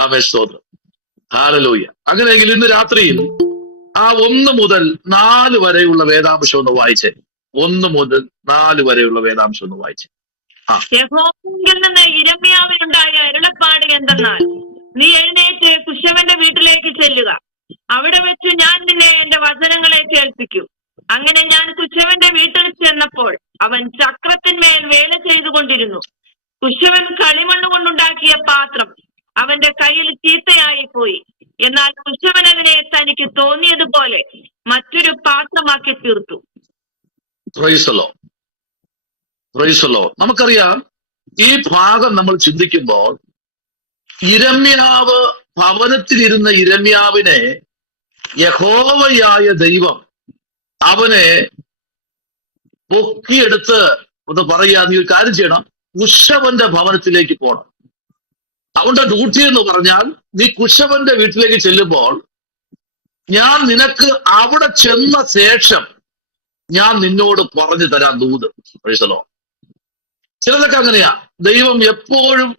ആമേ, സ്തോത്രം. ഹല്ലേലൂയ. അങ്ങനെയെങ്കിൽ ഇന്ന് രാത്രിയിൽ ആ 1 മുതൽ 4 വരെയുള്ള വേദാംശം ഒന്ന് വായിച്ചേ. 1 മുതൽ 4 വരെയുള്ള വേദാംശം ഒന്ന് വായിച്ചേ. യഹോവയിൽ നിന്ന് യിരെമ്യാവിനുണ്ടായ അരുളപ്പാട് എന്തെന്നാൽ, നീ എഴുന്നേറ്റ് കുശവന്റെ വീട്ടിലേക്ക് ചെല്ലുക. അവിടെ വെച്ച് ഞാൻ നിന്നെ എന്റെ വചനങ്ങളെ കേൾപ്പിക്കും. അങ്ങനെ ഞാൻ കുശവന്റെ വീട്ടിൽ ചെന്നപ്പോൾ അവൻ ചക്രത്തിന്മേൽ വേല ചെയ്തുകൊണ്ടിരുന്നു. കുശവൻ കളിമണ്ണ് കൊണ്ടുണ്ടാക്കിയ പാത്രം അവന്റെ കയ്യിൽ ചീത്തയായി പോയി. എന്നാൽ കുശവൻ അതിനെ തനിക്ക് തോന്നിയതുപോലെ മറ്റൊരു പാത്രമാക്കി തീർത്തു. Price the Lord. Price the Lord. നമുക്കറിയാം, ഈ ഭാഗം നമ്മൾ ചിന്തിക്കുമ്പോൾ യിരെമ്യാവ്, ഭവനത്തിലിരുന്ന യിരെമ്യാവിനെ യഹോവയായ ദൈവം അവനെ പൊക്കിയെടുത്ത് ഒന്ന് പറയാ, നീ ഒരു കാര്യം ചെയ്യണം, കുശവന്റെ ഭവനത്തിലേക്ക് പോകണം. അവന്റെ ഡ്യൂട്ടി എന്ന് പറഞ്ഞാൽ, നീ കുശവന്റെ വീട്ടിലേക്ക് ചെല്ലുമ്പോൾ ഞാൻ നിനക്ക് അവിടെ ചെന്ന ശേഷം ഞാൻ നിന്നോട് പറഞ്ഞു തരാൻ ദൂത്. Price the Lord. ചിലതൊക്കെ അങ്ങനെയാ. ദൈവം എപ്പോഴും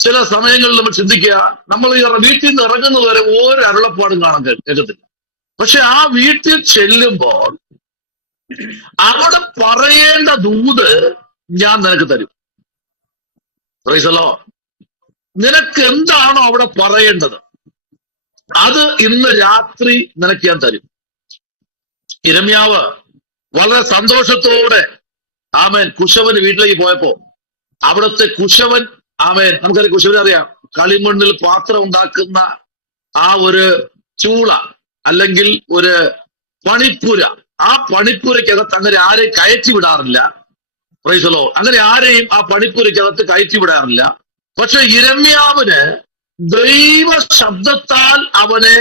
ചില സമയങ്ങളിൽ നമ്മൾ ചിന്തിക്കുക, നമ്മൾ വീട്ടിൽ നിന്ന് ഇറങ്ങുന്നത് വരെ ഒരു അരുളപ്പാടും കാണാൻ കേൾക്കത്തില്ല. പക്ഷെ ആ വീട്ടിൽ ചെല്ലുമ്പോൾ അവിടെ പറയേണ്ട ദൂത് ഞാൻ നിനക്ക് തരും. Price the Lord. നിനക്ക് എന്താണോ അവിടെ പറയേണ്ടത് അത് ഇന്ന് രാത്രി നിനക്ക് ഞാൻ തരും. യിരെമ്യാവ് വളരെ സന്തോഷത്തോടെ ആമേൻ കുശവന് വീട്ടിലേക്ക് പോയപ്പോ അവിടുത്തെ കുശവൻ, ആമേൻ, നമുക്കറിയാം കുശവനെ അറിയാം, കളിമണ്ണിൽ പാത്രം ഉണ്ടാക്കുന്ന ആ ഒരു ചൂള അല്ലെങ്കിൽ ഒരു പണിപ്പുര, ആ പണിപ്പുരയ്ക്കകത്ത് അങ്ങനെ ആരെയും കയറ്റി വിടാറില്ല. Price the Lord. അങ്ങനെ ആരെയും ആ പണിപ്പുരയ്ക്കകത്ത് കയറ്റി വിടാറില്ല. പക്ഷെ യിരെമ്യാവിന് ദൈവ ശബ്ദത്താൽ അവനെ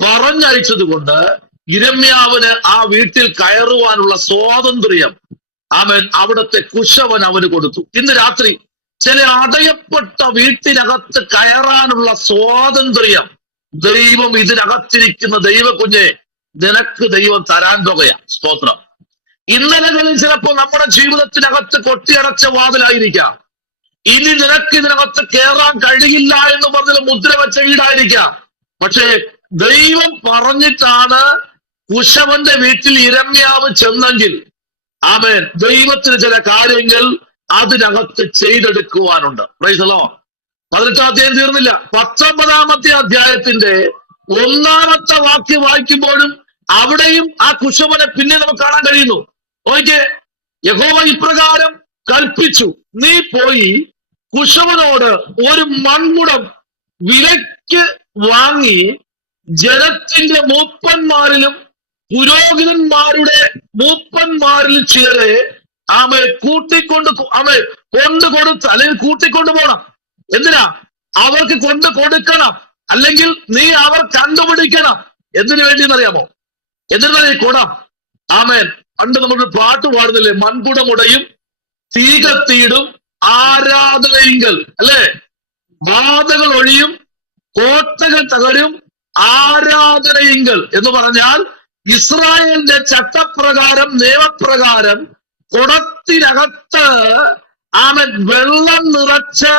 പറഞ്ഞയച്ചത് കൊണ്ട് യിരെമ്യാവിന് ആ വീട്ടിൽ കയറുവാനുള്ള സ്വാതന്ത്ര്യം അവൻ അവിടുത്തെ കുശവൻ അവന് കൊടുത്തു. ഇന്ന് രാത്രി ചില അടയപ്പെട്ട വീട്ടിനകത്ത് കയറാനുള്ള സ്വാതന്ത്ര്യം ദൈവം ഇതിനകത്തിരിക്കുന്ന ദൈവ കുഞ്ഞെ നിനക്ക് ദൈവം തരാൻ പോകുകയാ. സ്തോത്രം. ഇന്നലകളിൽ ചിലപ്പോൾ നമ്മുടെ ജീവിതത്തിനകത്ത് കൊട്ടിയടച്ച വാതിലായിരിക്കാം. ഇനി നിനക്ക് ഇതിനകത്ത് കയറാൻ കഴിയില്ല എന്ന് പറഞ്ഞത് മുദ്ര വെച്ച വീടായിരിക്കാം. പക്ഷേ ദൈവം പറഞ്ഞിട്ടാണ് കുശവന്റെ വീട്ടിൽ യിരെമ്യാവ് ചെന്നെങ്കിൽ ആമേൻ, ദൈവത്തിന് ചില കാര്യങ്ങൾ അതിനകത്ത് ചെയ്തെടുക്കുവാനുണ്ട്. Praise the Lord. 18-ാം അധ്യായം തീർന്നില്ല. 19-ാമത്തെ അധ്യായത്തിന്റെ 1-ാമത്തെ വാക്യം വായിക്കുമ്പോഴും അവിടെയും ആ കുശവനെ പിന്നെ നമുക്ക് കാണാൻ കഴിയുന്നു. ഓക്കെ, യഹോവ ഇപ്രകാരം കൽപ്പിച്ചു, നീ പോയി കുശവനോട് ഒരു മൺകുടം വിലയ്ക്ക് വാങ്ങി ജനത്തിന്റെ മൂപ്പന്മാരിലും പുരോഹിതന്മാരുടെ മൂപ്പന്മാരിൽ ചിലരെ ആമെ കൊണ്ടു കൊടുത്ത് അല്ലെങ്കിൽ കൂട്ടിക്കൊണ്ടു പോകണം. എന്തിനാ? അവർക്ക് കൊണ്ട് കൊടുക്കണം, അല്ലെങ്കിൽ നീ അവർ കണ്ടുപിടിക്കണം. എന്തിനു വേണ്ടിയെന്നറിയാമോ? എന്തിനാ കുടം? ആമേൻ. പണ്ട് നമ്മൾ പാട്ട് പാടുന്നില്ലേ, മൺകുടമുടയും തീ കത്തിയിടും ആരാധനയിങ്കൽ, അല്ലേ? ബാധകൾ ഒഴിയും കോട്ടകൾ തകരും ആരാധനയിങ്കൽ എന്ന് പറഞ്ഞാൽ ഇസ്രായേലിന്റെ ചട്ടപ്രകാരം, നിയമപ്രകാരം കുടത്തിനകത്ത് ആമൻ വെള്ളം നിറച്ച്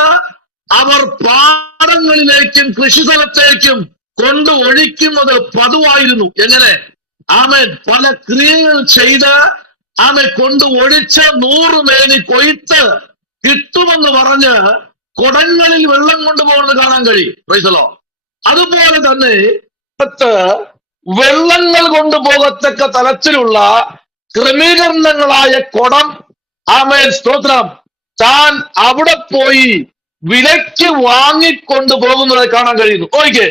അവർ പാടങ്ങളിലേക്കും കൃഷിസ്ഥലത്തേക്കും കൊണ്ട് ഒഴിക്കുന്നത് പതിവായിരുന്നു. എങ്ങനെ? ആമൻ പല ക്രിയകൾ ചെയ്ത് ആമൻ കൊണ്ട് ഒഴിച്ച് 100 മേനി കൊയ്ത്ത് കിട്ടുമെന്ന് പറഞ്ഞ് കുടങ്ങളിൽ വെള്ളം കൊണ്ടുപോകുന്നത് കാണാൻ കഴിയും. Price the Lord. അതുപോലെ തന്നെ വെള്ളങ്ങൾ കൊണ്ടുപോകത്തക്ക തലത്തിലുള്ള ക്രമീകരണങ്ങളായ കുടം, ആമേൻ, സ്തോത്രം, താൻ അവിടെ പോയി വിലയ്ക്ക് വാങ്ങിക്കൊണ്ടു പോകുന്നത് കാണാൻ കഴിയുന്നു. Okay,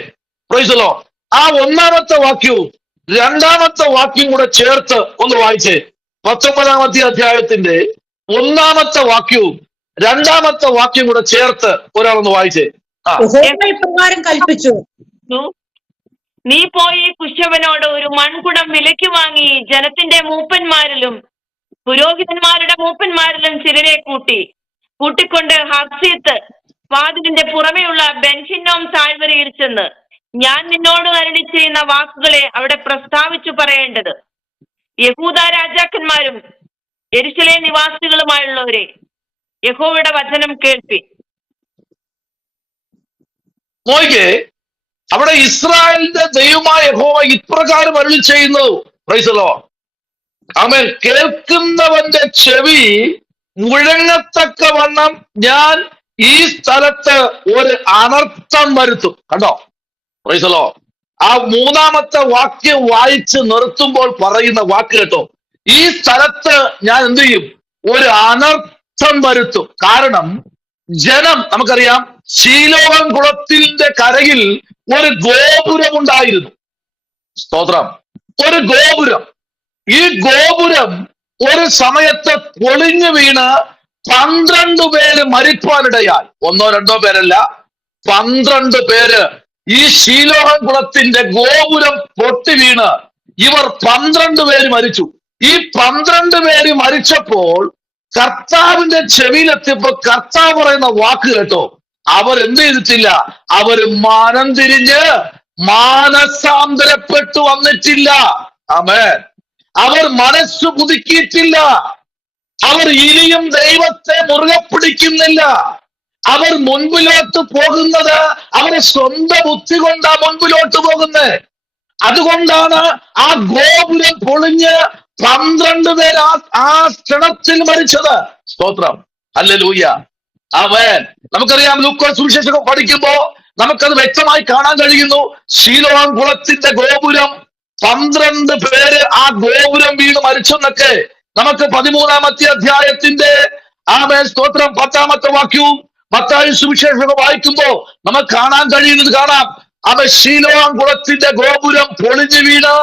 price the Lord. ആ 1-ാമത്തെ വാക്യവും 2-ാമത്തെ വാക്യം കൂടെ ചേർത്ത് ഒന്ന് വായിച്ചേ. 19-ാമത്തെ അധ്യായത്തിന്റെ 1-ാമത്തെ വാക്യവും 2-ാമത്തെ വാക്യം കൂടെ ചേർത്ത് ഒരാളൊന്ന് വായിച്ചേ. ഇപ്രകാരം കൽപ്പിച്ചു, നീ പോയി കുശവനോട് ഒരു മൺകുടം വിലയ്ക്ക് വാങ്ങി ജനത്തിന്റെ മൂപ്പന്മാരിലും പുരോഹിതന്മാരുടെ മൂപ്പന്മാരിലും ചിലരെ കൂട്ടിക്കൊണ്ട് ഹർസീത്ത് വാതിലിന്റെ പുറമെയുള്ള ബെൻഹിന്നോം താഴ്വരയിൽ ചെന്ന് ഞാൻ നിന്നോട് അരുളി ചെയ്യുന്ന വാക്കുകളെ അവിടെ പ്രസ്താവിച്ചു പറയേണ്ടത്. യഹൂദ രാജാക്കന്മാരും യെരൂശലേം നിവാസികളുമായുള്ളവരെ, യഹോവയുടെ വചനം കേൾപ്പി. നോക്കിയേ, അവിടെ ഇസ്രായേലിന്റെ ദൈവമായ യഹോവ ഇപ്രകാരം അരുളി ചെയ്യുന്നു. Praise the Lord. ആമേൻ. കേൾക്കുന്നവന്റെ ചെവി മുഴങ്ങത്തക്കവണ്ണം ഞാൻ ഈ സ്ഥലത്ത് ഒരു അനർത്ഥം വരുത്തും. കണ്ടോ? Praise the Lord. ആ മൂന്നാമത്തെ വാക്യം വായിച്ച് നിർത്തുമ്പോൾ പറയുന്ന വാക്ക് കേട്ടോ, ഈ സ്ഥലത്ത് ഞാൻ എന്ത് ചെയ്യും? ഒരു അനർത്ഥം വരുത്തും. കാരണം ജനം, നമുക്കറിയാം, ശീലോഹം കുളത്തിന്റെ കരയിൽ ഒരു ഗോപുരമുണ്ടായിരുന്നു. സ്തോത്രം. ഒരു ഗോപുരം. ഈ ഗോപുരം ഒരു സമയത്ത് പൊളിഞ്ഞു വീണ് 12 പേര് മരിപ്പാനിടയായി. 1 2 പേരല്ല, 12 പേര് ഈ ശീലോഹം കുളത്തിന്റെ ഗോപുരം പൊട്ടി വീണ് ഇവർ 12 പേര് മരിച്ചു. ഈ 12 പേര് മരിച്ചപ്പോൾ കർത്താവിന്റെ ചെവിയിലെത്തിയപ്പോ കർത്താവ് പറയുന്ന വാക്ക് കേട്ടോ, അവർ എന്ത് ചെയ്തിട്ടില്ല? അവര് മാനം തിരിഞ്ഞ് മാനസാന്തരപ്പെട്ടു വന്നിട്ടില്ല. ആമേൻ. അവർ മനസ്സ് പുതുക്കിയിട്ടില്ല. അവർ ഇനിയും ദൈവത്തെ മുറുകെ പിടിക്കുന്നില്ല. അവർ മുൻപിലോട്ട് പോകുന്നത് അവരെ സ്വന്തം ബുദ്ധി കൊണ്ടാ മുൻപിലോട്ട് പോകുന്നത്. അതുകൊണ്ടാണ് ആ ഗോപുരം പൊളിഞ്ഞ് 12 പേർ ആ ക്ഷണത്തിൽ മരിച്ചത്. സ്തോത്രം. ഹല്ലേലൂയ. ആമേൻ. നമുക്കറിയാം, ലൂക്കോസ് സുവിശേഷം പഠിക്കുമ്പോ നമുക്കത് വ്യക്തമായി കാണാൻ കഴിയുന്നു. ശീലോഹം കുളത്തിന്റെ ഗോപുരം 12 പേര് ആ ഗോപുരം വീണ് മരിച്ചെന്നൊക്കെ നമുക്ക് 13-ാമത്തെ അധ്യായത്തിന്റെ സ്തോത്രം 10-ാമത്തെ വാക്യവും മത്തായി സുവിശേഷം വായിക്കുമ്പോ നമുക്ക് കാണാൻ കഴിയുന്നത് കാണാം. ശീലോഹം കുളത്തിന്റെ ഗോപുരം പൊളിഞ്ഞു വീണ്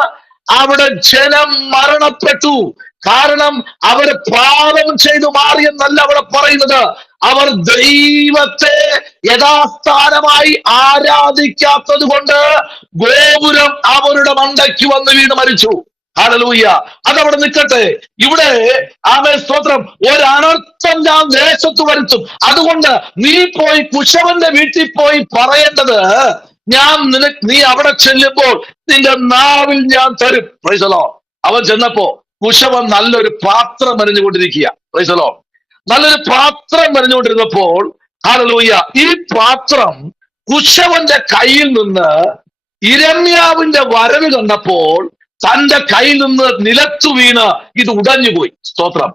അവിടെ ജനം മരണപ്പെട്ടു. കാരണം അവര് പാപം ചെയ്തു മാറിയെന്നല്ല അവിടെ പറയുന്നത്, അവർ ദൈവത്തെ യഥാസ്ഥാനമായി ആരാധിക്കാത്തത് കൊണ്ട് ഗോപുരം അവരുടെ മണ്ടയ്ക്ക് വന്ന് വീണ് മരിച്ചു. ഹല്ലേലൂയ. അതവിടെ നിൽക്കട്ടെ. ഇവിടെ സ്തോത്രം, ഒരു അനർത്ഥം ഞാൻ ദേശത്ത് വരുത്തും. അതുകൊണ്ട് നീ പോയി കുശവന്റെ വീട്ടിൽ പോയി പറയേണ്ടത്, നീ അവിടെ ചെല്ലുമ്പോൾ നിന്റെ നാവിൽ ഞാൻ തരും. Price the Lord. അവൻ ചെന്നപ്പോ കുശവൻ നല്ലൊരു പാത്രം മെനഞ്ഞുകൊണ്ടിരിക്കുക. Price the Lord. നല്ലൊരു പാത്രം മെനഞ്ഞുകൊണ്ടിരുന്നപ്പോൾ, ഹല്ലേലൂയ, ഈ പാത്രം കുശവന്റെ കയ്യിൽ നിന്ന് യിരെമ്യാവിന്റെ വരവ് കണ്ടപ്പോൾ തന്റെ കയ്യിൽ നിന്ന് നിലത്തു വീണ് ഇത് ഉടഞ്ഞുപോയി. സ്തോത്രം.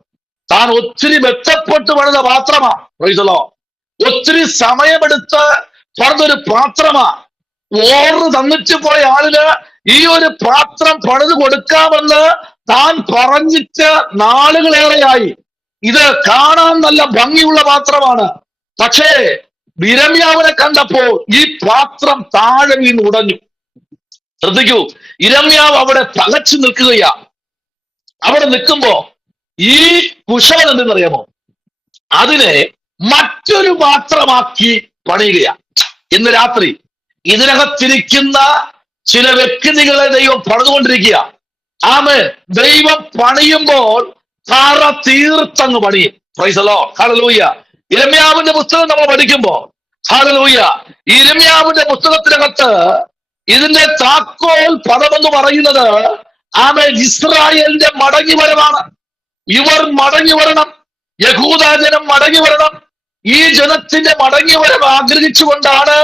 താൻ ഒത്തിരി മെച്ചപ്പെട്ട് പണിത പാത്രമാ. Price the Lord. ഒത്തിരി സമയമെടുത്ത് പണിതൊരു പാത്രമാ. ഓർഡർ തന്നിട്ട് പോയ ആളിന് ഈ ഒരു പാത്രം പണിത് കൊടുക്കാമെന്ന് താൻ പറഞ്ഞിട്ട് നാളുകളേറെയായി. ഇത് കാണാൻ നല്ല ഭംഗിയുള്ള പാത്രമാണ്. പക്ഷേ യിരെമ്യാവിനെ കണ്ടപ്പോൾ ഈ പാത്രം താഴെ വീണ് ഉടഞ്ഞു. ശ്രദ്ധിക്കൂ, യിരെമ്യാവ് അവിടെ തകച്ചു നിൽക്കുകയാ. അവിടെ നിൽക്കുമ്പോ ഈ കുശവൻ എന്തെന്നറിയാമോ? അതിനെ മറ്റൊരു പാത്രമാക്കി പണിയുകയാ. ഇന്ന് രാത്രി ഇതിനകത്തിരിക്കുന്ന ചില വ്യക്തികളെ ദൈവം പണിതുകൊണ്ടിരിക്കുക. ദൈവം പണിയുമ്പോൾ തറ തീർത്തങ്ങ് പണിയും. Price the Lord. ഹല്ലേലൂയ. യിരെമ്യാവിന്റെ പുസ്തകം നമ്മൾ പഠിക്കുമ്പോ, ഹല്ലേലൂയ, യിരെമ്യാവിന്റെ പുസ്തകത്തിനകത്ത് ഇതിന്റെ താക്കോൽ പദമെന്ന് പറയുന്നത് ഇസ്രായേലിന്റെ മടങ്ങിവരവാണ്. ഇവർ മടങ്ങി വരണം. യഹൂദാജനം മടങ്ങി വരണം. ഈ ജനത്തിന്റെ മടങ്ങിവരവ് ആഗ്രഹിച്ചുകൊണ്ടാണ്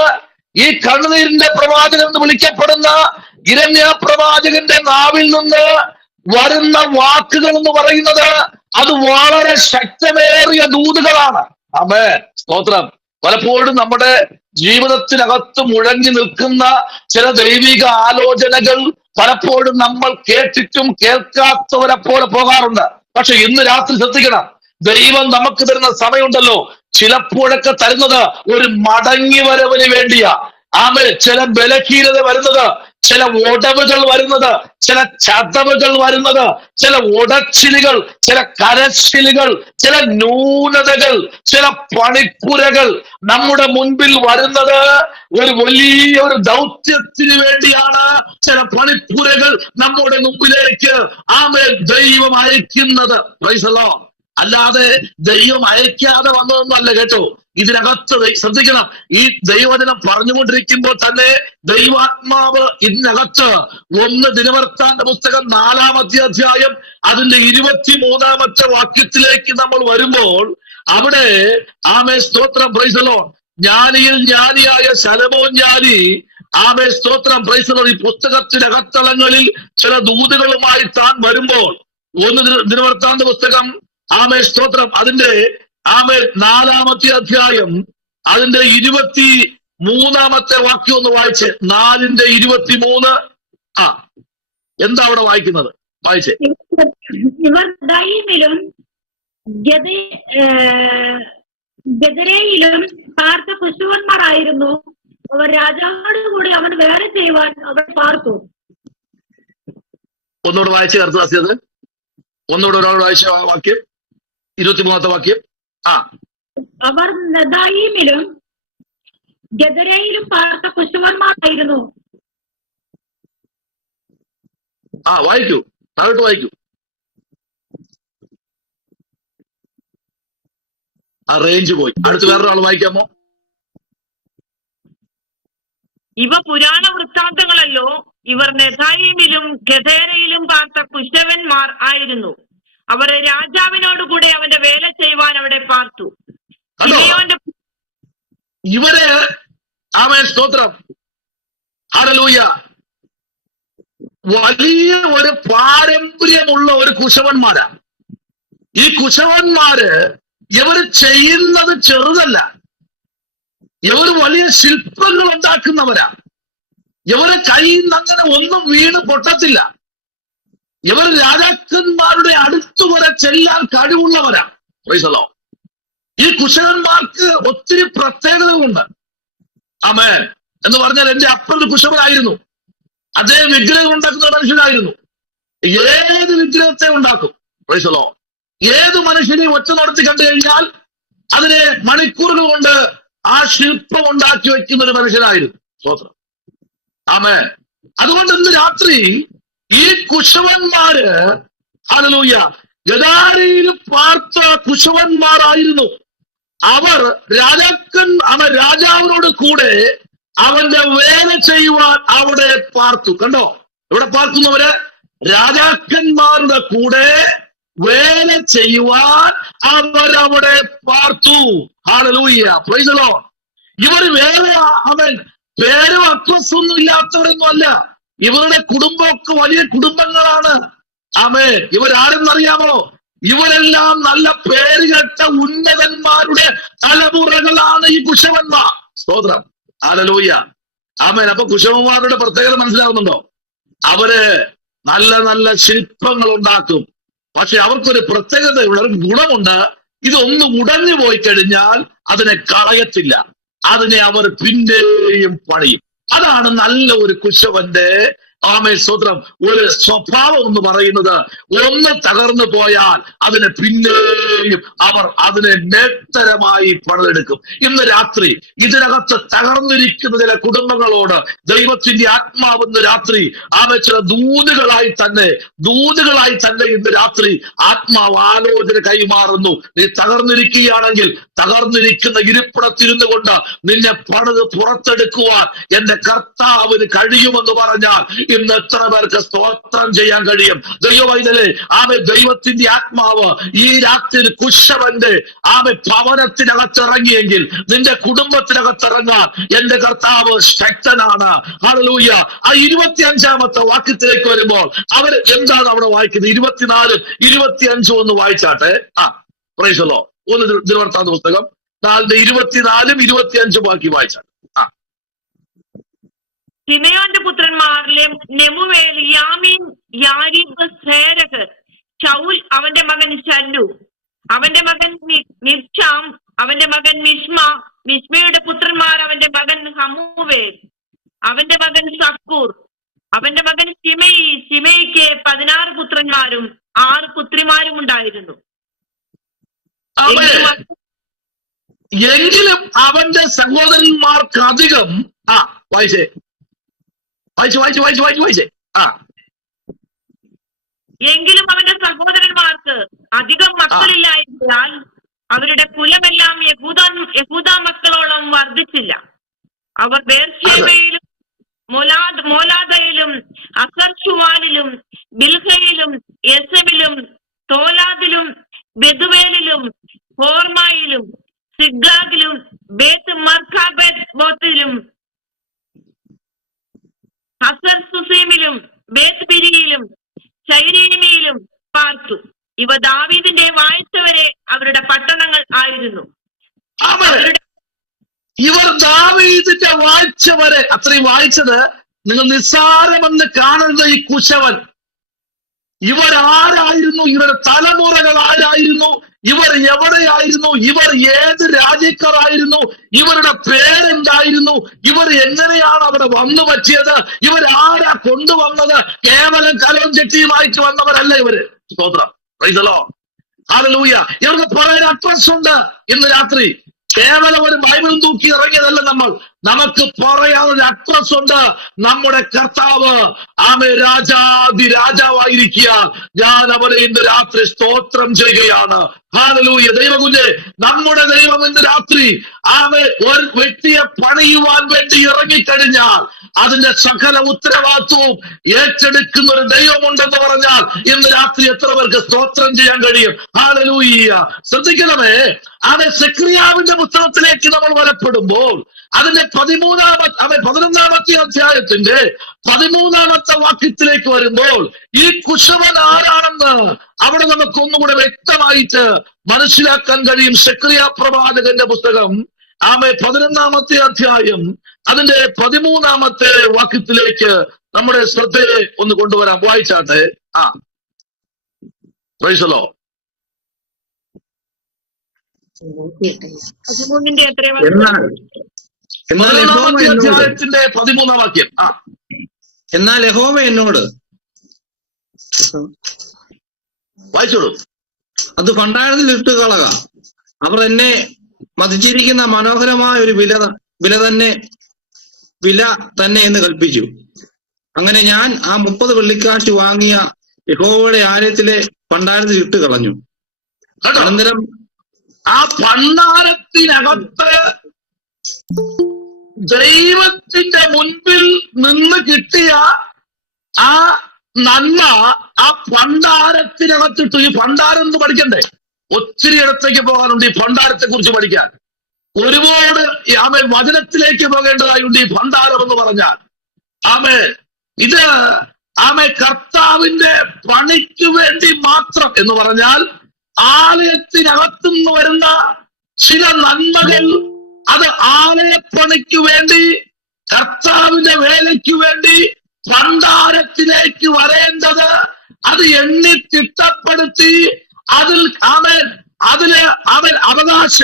ഈ കണ്ണുനീരിന്റെ പ്രവാചകൻ എന്ന് വിളിക്കപ്പെടുന്ന യിരെമ്യാ പ്രവാചകന്റെ നാവിൽ നിന്ന് വരുന്ന വാക്കുകൾ എന്ന് പറയുന്നത് അത് വളരെ ശക്തമേറിയ ദൂതുകളാണ്. ആമേൻ. സ്തോത്രം. പലപ്പോഴും നമ്മുടെ ജീവിതത്തിനകത്ത് മുഴങ്ങി നിൽക്കുന്ന ചില ദൈവിക ആലോചനകൾ പലപ്പോഴും നമ്മൾ കേട്ടിട്ടും കേൾക്കാത്തവരെ പോലെ പോകാറുണ്ട്. പക്ഷെ ഇന്ന് രാത്രി ശ്രദ്ധിക്കണം, ദൈവം നമുക്ക് തരുന്ന സമയമുണ്ടല്ലോ, ചിലപ്പോഴൊക്കെ തരുന്നത് ഒരു മടങ്ങി വരവിന് വേണ്ടിയാ. ചില ബലഹീനത വരുന്നത്, ചില ഉടവുകൾ വരുന്നത്, ചില ചതവുകൾ വരുന്നത്, ചില ഉടച്ചിലുകൾ, ചില കരച്ചിലുകൾ, ചില ന്യൂനതകൾ, ചില പണിപ്പുരകൾ നമ്മുടെ മുൻപിൽ വരുന്നത് ഒരു വലിയ ഒരു ദൗത്യത്തിന് വേണ്ടിയാണ്. ചില പണിപ്പുരകൾ നമ്മുടെ മുമ്പിലേക്ക് ദൈവം അയക്കുന്നത്. Price the Lord. അല്ലാതെ ദൈവം അയക്കാതെ വന്നതൊന്നുമല്ല കേട്ടോ. ഇതിനകത്ത് ശ്രദ്ധിക്കണം, ഈ ദൈവവചനം പറഞ്ഞുകൊണ്ടിരിക്കുമ്പോൾ തന്നെ ദൈവാത്മാവ് ഇതിനകത്ത് 1 ദിനവൃത്താന്ത പുസ്തകം 4-ാമത്തെ അധ്യായം അതിന്റെ 23-ാമത്തെ വാക്യത്തിലേക്ക് നമ്മൾ വരുമ്പോൾ അവിടെ സ്തോത്രം, പ്രൈസ് ദി ലോർഡ്, ജ്ഞാനിയിൽ ജ്ഞാനിയായ ശലോമോൻ ജ്ഞാനി ആമേ സ്തോത്രം പ്രൈസ് ഈ പുസ്തകത്തിന്റെ അകത്തളങ്ങളിൽ ചില ദൂതുകളുമായി താൻ വരുമ്പോൾ ഒന്ന് ദിനവൃത്താന്ത പുസ്തകം ആമേ സ്തോത്രം അതിന്റെ ആമേ 4-ാമത്തെ അധ്യായം അതിന്റെ 23-ാമത്തെ വാക്യം ഒന്ന് വായിച്ച് 4:23. എന്താ അവിടെ വായിക്കുന്നത്? വായിച്ചേ. ഇവർ ദൈമിലും ഗദരയിലും പാർത്ത കുശവന്മാരായിരുന്നു. അവർ രാജാവിനോട് കൂടി അവൻ വേറെ ചെയ്യുവാൻ അവർ പാർത്തു. ഒന്നുകൂടെ വായിച്ച് കർത്താസിയത് ഒന്നുകൂടെ ഒരാൾ വായിച്ച വാക്യം 23-ാമത്തെ വാക്യം. അവർ നെദായിമിലും ഗദരയിലും പാർത്ത കുശവന്മാരായിരുന്നു. വായിക്കൂ, താഴോട്ട് വായിക്കൂ. റേഞ്ച് പോയി. അടുത്ത് വേറൊരാൾ വായിക്കാമോ? ഇവ പുരാണ വൃത്താന്തങ്ങളല്ലോ. ഇവർ നെഥായിമിലും ഗദേരയിലും പാർത്ത കുശവന്മാർ ആയിരുന്നു. അവർ രാജാവിനോടുകൂടെ അവന്റെ വേല ചെയ്യുവാൻ അവിടെ പാർത്തു. ഇവര് ആമേൻ സ്തോത്രം ഹല്ലേലൂയ വലിയ ഒരു പാരമ്പര്യമുള്ള ഒരു കുശവന്മാരാ. ഈ കുശവന്മാര് ഇവര് ചെയ്യുന്നത് ചെറുതല്ല. ഇവർ വലിയ ശില്പങ്ങൾ ഉണ്ടാക്കുന്നവരാ. ഇവര് കയ്യിൽ നിന്ന് അങ്ങനെ ഒന്നും വീണ് പൊട്ടത്തില്ല. ഇവർ രാജാക്കന്മാരുടെ അടുത്തു വരെ ചെല്ലാൻ കഴിവുള്ളവരാ. പ്രൈസലോ. ഈ കുശവന്മാർക്ക് ഒത്തിരി പ്രത്യേകതകളുണ്ട്. ആമേൻ എന്ന് പറഞ്ഞാൽ എന്റെ അപ്പൻ കുശവനായിരുന്നു. അദ്ദേഹം വിഗ്രഹം ഉണ്ടാക്കുന്ന മനുഷ്യനായിരുന്നു. ഏത് വിഗ്രഹത്തെ ഉണ്ടാക്കും. പ്രൈസലോ. ഏത് മനുഷ്യനെ ഒറ്റ നടത്തി കണ്ടു കഴിഞ്ഞാൽ അതിനെ മണിക്കൂറുകൾ കൊണ്ട് ആ ശില്പം ഉണ്ടാക്കി വെക്കുന്ന ഒരു മനുഷ്യനായിരുന്നു. സ്തോത്രം. ആമേൻ. അതുകൊണ്ട് ഇന്ന് രാത്രി ഈ കുശവന്മാര് ഹല്ലേലൂയ ഗദാരയിൽ പാർത്ത കുശവന്മാരായിരുന്നു. അവർ രാജാവിനോട് കൂടെ അവന്റെ വേല ചെയ്യുവാൻ അവിടെ പാർത്തു. കണ്ടോ, ഇവിടെ പാർക്കുന്നവര് രാജാക്കന്മാരുടെ കൂടെ വേല ചെയ്യുവാൻ അവരവിടെ പാർത്തു. Hallelujah praise the Lord. ഇവർ വേറെ പേരും അഡ്രസ്സൊന്നും ഇല്ലാത്തവരൊന്നും അല്ല. ഇവരുടെ കുടുംബമൊക്കെ വലിയ കുടുംബങ്ങളാണ്. ആമേൻ. ഇവരാരെന്നറിയാമോ? ഇവരെല്ലാം നല്ല പേരുകെട്ട ഉന്നതന്മാരുടെ തലമുറകളാണ് ഈ കുശവന്മാർ. സ്തോത്രം. ഹല്ലേലൂയ. ആമേൻ. അപ്പൊ കുശവന്മാരുടെ പ്രത്യേകത മനസ്സിലാവുന്നുണ്ടോ? അവര് നല്ല നല്ല ശില്പങ്ങൾ ഉണ്ടാക്കും. പക്ഷെ അവർക്കൊരു പ്രത്യേകതയുള്ള ഒരു ഗുണമുണ്ട്. ഇതൊന്നും ഉടഞ്ഞു പോയി കഴിഞ്ഞാൽ അതിനെ കളയത്തില്ല. അതിനെ അവർ പിന്നെയും പണിയും. അതാണ് നല്ല ഒരു കുശവന്റെ ആമേൻ സ്തോത്രം ഒരു സ്വഭാവം എന്ന് പറയുന്നത്. ഒന്ന് തകർന്നു പോയാൽ അതിനെ പിന്നെയും അവർ അതിനെ നേട്ടരമായി പണിതെടുക്കും. ഇന്ന് രാത്രി ഇതിനകത്ത് തകർന്നിരിക്കുന്ന ചില കുടുംബങ്ങളോട് ദൈവത്തിന്റെ ആത്മാവ് ഇന്ന് രാത്രി ചില ദൂതുകളായി തന്നെ ഇന്ന് രാത്രി ആത്മാവ് ആലോചന കൈമാറുന്നു. നീ തകർന്നിരിക്കുകയാണെങ്കിൽ തകർന്നിരിക്കുന്ന ഇരിപ്പിടത്തിരുന്നു കൊണ്ട് നിന്നെ പണിത് പുറത്തെടുക്കുവാൻ എന്റെ കർത്താവിന് കഴിയുമെന്ന് പറഞ്ഞാൽ ഇന്ന് എത്ര പേർക്ക് സ്തോത്രം ചെയ്യാൻ കഴിയും? ദൈവവൈതലേ, ദൈവത്തിന്റെ ആത്മാവ് ഈ രാത്രി കുശവന്റെ ഭവനത്തിനകത്തിറങ്ങിയെങ്കിൽ നിന്റെ കുടുംബത്തിനകത്തിറങ്ങാൻ എന്റെ കർത്താവ് ശക്തനാണ്. ഹല്ലേലൂയ. ആ 25-ാമത്തെ വാക്യത്തിലേക്ക് വരുമ്പോൾ അവർ എന്താണ് അവിടെ വായിക്കുന്നത്? 24, 25 ഒന്ന് വായിച്ചാട്ടെ. Praise the Lord. ഒന്ന് ദിനവൃത്താന്ത പുസ്തകം 24, 25 ബാക്കി വായിച്ചാട്ടെ. ശിമെയോന്റെ പുത്രന്മാരിലെ നെമുവേൽ, യാമീൻ, യാരീബ്, സേരഹ്, ശൗൽ, അവന്റെ മകൻ ശല്ലു, അവന്റെ മകൻ മിബ്ശാം, അവന്റെ മകൻ മിഷ്മ, മിഷ്മയുടെ പുത്രന്മാർ, അവന്റെ മകൻ ഹമൂവേൽ, അവന്റെ മകൻ സക്കൂർ, അവന്റെ മകൻ ശിമെയി. ശിമെയിക്ക് 16 പുത്രന്മാരും 6 പുത്രിമാരും ഉണ്ടായിരുന്നു. എങ്കിലും അവന്റെ സഹോദരന്മാർക്ക് അധികം വായിച്ചേ. എങ്കിലും അവന്റെ സഹോദരന്മാർക്ക് അധികം മക്കളില്ലായതിനാൽ അവരുടെ കുലമെല്ലാം യഹൂദ മക്കളോളം വർദ്ധിച്ചില്ല. അവർ ബേർശേബയിലും മോലാദയിലും അസർഷുവാലിലും ബിൽഹയിലും യെസമിലും തോലാദിലും ബെതുവേലിലും ഹോർമായിലും സിഗ്ലാഗിലും ബേത്ത് മർക്ക ഇവ ദാവീദിന്റെ വാഴ്ചവരെ അവരുടെ പട്ടണങ്ങൾ ആയിരുന്നു. ഇവർ ദാവീദിന്റെ വാഴ്ച വരെ, അത്രയും വായിച്ചത് നിങ്ങൾ നിസ്സാരമെന്ന് കാണുന്നത്. ഈ കുശവൻ ഇവരാരായിരുന്നു? ഇവരുടെ തലമുറകൾ ആരായിരുന്നു? ഇവർ എവിടെയായിരുന്നു? ഇവർ ഏത് രാജ്യക്കാരായിരുന്നു? ഇവരുടെ പേരെന്തായിരുന്നു? ഇവർ എങ്ങനെയാണ് അവിടെ വന്നു പറ്റിയത്? ഇവരാരാ കൊണ്ടുവന്നത്? കേവലം കലവും ചെട്ടിയുമായിട്ട് വന്നവരല്ല ഇവര്. സ്തോത്രം, പ്രൈസ് ദി ലോർഡ്, ഹല്ലേലൂയ. ഇവർക്ക് പറയാൻ അഡ്രസ് ഉണ്ട്. ഇന്ന് രാത്രി കേവലം ഒരു ബൈബിൾ തൂക്കി ഇറങ്ങിയതല്ല നമ്മൾ. നമുക്ക് പറയാനൊരു അഡ്രസ് ഉണ്ട്. നമ്മുടെ കർത്താവ് രാജാതി രാജാവായിരിക്കുക. ഞാൻ അവനെ ഇന്ന് രാത്രി സ്തോത്രം ചെയ്യുകയാണ്. ഹല്ലേലൂയ. ദൈവകുഞ്ഞെ, നമ്മുടെ ദൈവം ഇന്ന് രാത്രി ഒരു വ്യക്തിയെ പണിയുവാൻ വേണ്ടി ഇറങ്ങിക്കഴിഞ്ഞാൽ അതിന്റെ സകല ഉത്തരവാദിത്വവും ഏറ്റെടുക്കുന്ന ഒരു ദൈവമുണ്ടെന്ന് പറഞ്ഞാൽ ഇന്ന് രാത്രി എത്ര പേർക്ക് സ്തോത്രം ചെയ്യാൻ കഴിയും? ഹല്ലേലൂയ. ശ്രദ്ധിക്കണമേ, സെക്രിയാവിന്റെ പുസ്തകത്തിലേക്ക് നമ്മൾ വരപ്പെടുമ്പോൾ അതിന്റെ 11-ാമത്തെ അധ്യായത്തിന്റെ 13-ാമത്തെ വാക്യത്തിലേക്ക് വരുമ്പോൾ ഈ കുശവൻ ആരാണെന്ന് അവിടെ നമുക്ക് ഒന്നുകൂടെ വ്യക്തമായിട്ട് മനസ്സിലാക്കാൻ കഴിയും. സെക്രിയ പ്രവാചകന്റെ പുസ്തകം 11-ാമത്തെ അധ്യായം അതിന്റെ 13-ാമത്തെ വാക്യത്തിലേക്ക് നമ്മുടെ ശ്രദ്ധയെ ഒന്ന് കൊണ്ടുവരാം. വായിച്ചാട്ടെ. Praise the Lord. 13-ന്റെ എത്രയാ? 11-ാമത്തെ അധ്യായത്തിന്റെ 13-ാം വാക്യം. എന്നാൽ യഹോവ എന്നോട്, വായിച്ചോളൂ. അത് ഭണ്ഡാരത്തിൽ ഇട്ട് കളക, അവർ എന്നെ മതിച്ചിരിക്കുന്ന മനോഹരമായ ഒരു വില തന്നെ എന്ന് കൽപ്പിച്ചു. അങ്ങനെ ഞാൻ ആ 30 വെള്ളിക്കാശ് വാങ്ങിയ യഹോവയുടെ ആലയത്തിലെ ഭണ്ഡാരത്തിൽ ഇട്ട് കളഞ്ഞു. അനന്തരം ആ ഭണ്ഡാരത്തിനകത്ത് ദൈവത്തിന്റെ മുൻപിൽ നിന്ന് കിട്ടിയ ആ നന്മ ആ ഭണ്ഡാരത്തിനകത്തിട്ടു. ഈ ഭണ്ഡാരം എന്ന് പഠിക്കണ്ടേ? ഒത്തിരി ഇടത്തേക്ക് പോകാനുണ്ട് ഈ ഭണ്ഡാരത്തെ കുറിച്ച് പഠിക്കാൻ. ഒരുപാട് വചനത്തിലേക്ക് പോകേണ്ടതായുണ്ട് ഈ ഭണ്ഡാരം എന്ന് പറഞ്ഞാൽ. ഇത് കർത്താവിന്റെ പണിക്ക് വേണ്ടി മാത്രം എന്ന് പറഞ്ഞാൽ ആലയത്തിനകത്തുനിന്ന് വരുന്ന ചില നന്മകൾ, അത് ആലയപ്പണിക്ക് വേണ്ടി, കർത്താവിന്റെ വേലയ്ക്ക് വേണ്ടി ഭണ്ഡാരത്തിലേക്ക് വരേണ്ടത്, അത് എണ്ണി തിട്ടപ്പെടുത്തി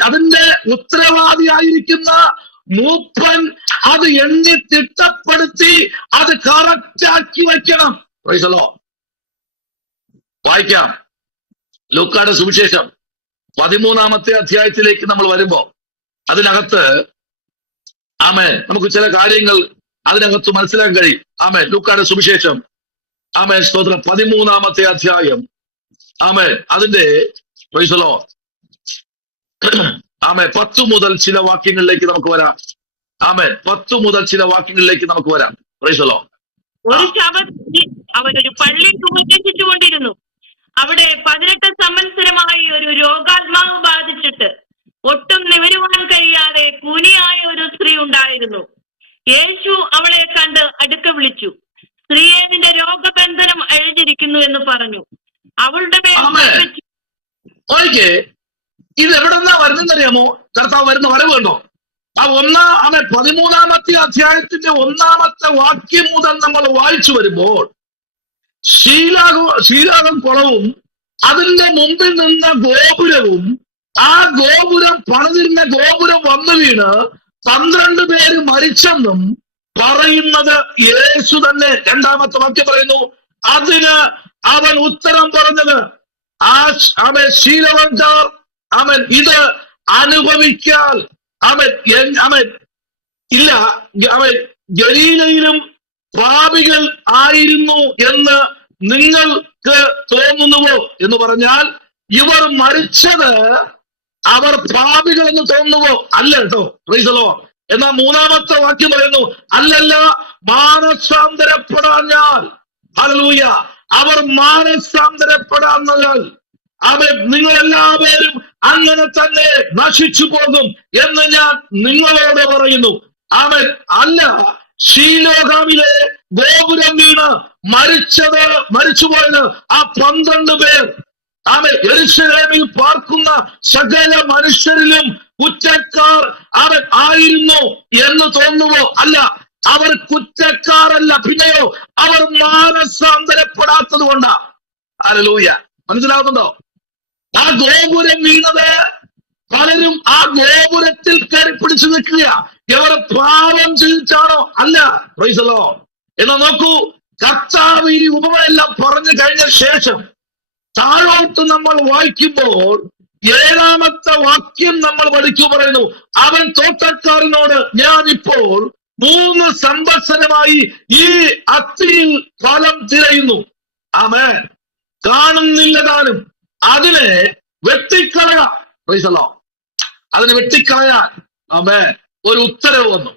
അതിന്റെ ഉത്തരവാദിയായിരിക്കുന്ന മൂപ്പൻ അത് എണ്ണി തിട്ടപ്പെടുത്തി അത് കറക്റ്റാക്കി വയ്ക്കണം. Price the Lord. വായിക്കാം. ലൂക്കായുടെ സുവിശേഷം 13-ാമത്തെ അധ്യായത്തിലേക്ക് നമ്മൾ വരുമ്പോ അതിനകത്ത് നമുക്ക് ചില കാര്യങ്ങൾ അതിനകത്ത് മനസ്സിലാക്കാൻ കഴിയും. ലൂക്കായുടെ സുവിശേഷം സ്തോത്രം 13-ാമത്തെ അധ്യായം അതിന്റെ പ്രൈസ് ദി ലോർഡ് 10 മുതൽ ചില വാക്യങ്ങളിലേക്ക് നമുക്ക് വരാം. 10 മുതൽ ചില വാക്യങ്ങളിലേക്ക് നമുക്ക് വരാം. Price the Lord. ഒരു ശബത്തിൽ അവനൊരു പള്ളി ഉപദേശിച്ചുകൊണ്ടിരുന്നു. അവിടെ 18 സംവത്സരമായി ഒരു രോഗാത്മാവ് ബാധിച്ചിട്ട് ഒട്ടും നിവരുവാൻ കഴിയാതെ കൂനിയായ ഒരു സ്ത്രീ ഉണ്ടായിരുന്നു. യേശു അവളെ കണ്ട് അടുക്ക വിളിച്ചു, സ്ത്രീയെ, നിന്റെ രോഗബന്ധനം അഴിഞ്ഞിരിക്കുന്നു എന്ന് പറഞ്ഞു. അവളുടെ ഇത് എവിടെന്നാ വരുന്നറിയാമോ? കർത്താവ് വരുന്ന വരവുണ്ടോ? 13-ാമത്തെ അധ്യായത്തിന്റെ 1-ാമത്തെ വാക്യം മുതൽ നമ്മൾ വായിച്ചു വരുമ്പോൾ ശീലാകം കുളവും അതിന്റെ മുമ്പിൽ നിന്ന ഗോപുരവും ആ ഗോപുരം പണിതിരുന്ന ഗോപുരം വന്നു വീണ് 12 പേര് മരിച്ചെന്നും പറയുന്നത് യേശു തന്നെ. 2-ാമത്തെ വാക്യം പറയുന്നു, അതിന് അവൻ ഉത്തരം പറഞ്ഞത്, ശീലവൻകാർ ഇത് അനുഭവിക്കാൻ ഇല്ല, ഗലീലയിലും പാപികൾ ആയിരുന്നു എന്ന് നിങ്ങൾക്ക് തോന്നുന്നുവോ എന്ന് പറഞ്ഞാൽ ഇവർ മരിച്ചത് അവർ പാപികൾ എന്ന് തോന്നുന്നുവോ? അല്ല കേട്ടോ. Price the Lord. എന്നാൽ 3-ാമത്തെ വാക്യം പറയുന്നു, അല്ലല്ല, മാനസാന്തരപ്പെടാഞ്ഞാൽ, ഹല്ലേലൂയ, അവർ മാനസാന്തരപ്പെടാഞ്ഞാൽ നിങ്ങളെല്ലാവരും അങ്ങനെ തന്നെ നശിച്ചു പോകും എന്ന് ഞാൻ നിങ്ങളോട് പറയുന്നു. അല്ല, ശീലോകാമിലെ ഗോപുരം വീണ് മരിച്ചുപോയത് ആ 12 പേർ അവൻ യെരൂശലേമിൽ പാർക്കുന്ന സകല മനുഷ്യരിലും കുറ്റക്കാർ അവൻ ആയിരുന്നു എന്ന് തോന്നുവോ? അല്ല, അവർ കുറ്റക്കാരല്ല, പിന്നെയോ അവർ മാനസാന്തരപ്പെടാത്തത് കൊണ്ടാ. ഹല്ലേലൂയ. മനസ്സിലാവുന്നുണ്ടോ? ആ ഗോപുരം വീണത് പലരും ആ ഗോപുരത്തിൽ കയറി പിടിച്ചു നിൽക്കുക. എവർ പാപം ചെയ്തിട്ടാണോ? അല്ല. Price the Lord. എന്നാ നോക്കൂ, കർത്താവ് ഈ ഉപമയെല്ലാം പറഞ്ഞു കഴിഞ്ഞ ശേഷം താഴോട്ട് നമ്മൾ വായിക്കുമ്പോൾ 7-ാമത്തെ വാക്യം നമ്മൾ പഠിക്കൂ. പറയുന്നു, അവൻ തോട്ടക്കാരനോട്, ഞാൻ ഇപ്പോൾ 3 സംവത്സരമായി ഈ അത്തിയിൽ ഫലം തിരയുന്നു. ആമേൻ. കാണുന്നില്ല താനും, അതിനെ വെട്ടിക്കളയാ. Price the Lord. അതിനെ വെട്ടിക്കളയാൻ ആമേൻ ഒരു ഉത്തരവ് വന്നു.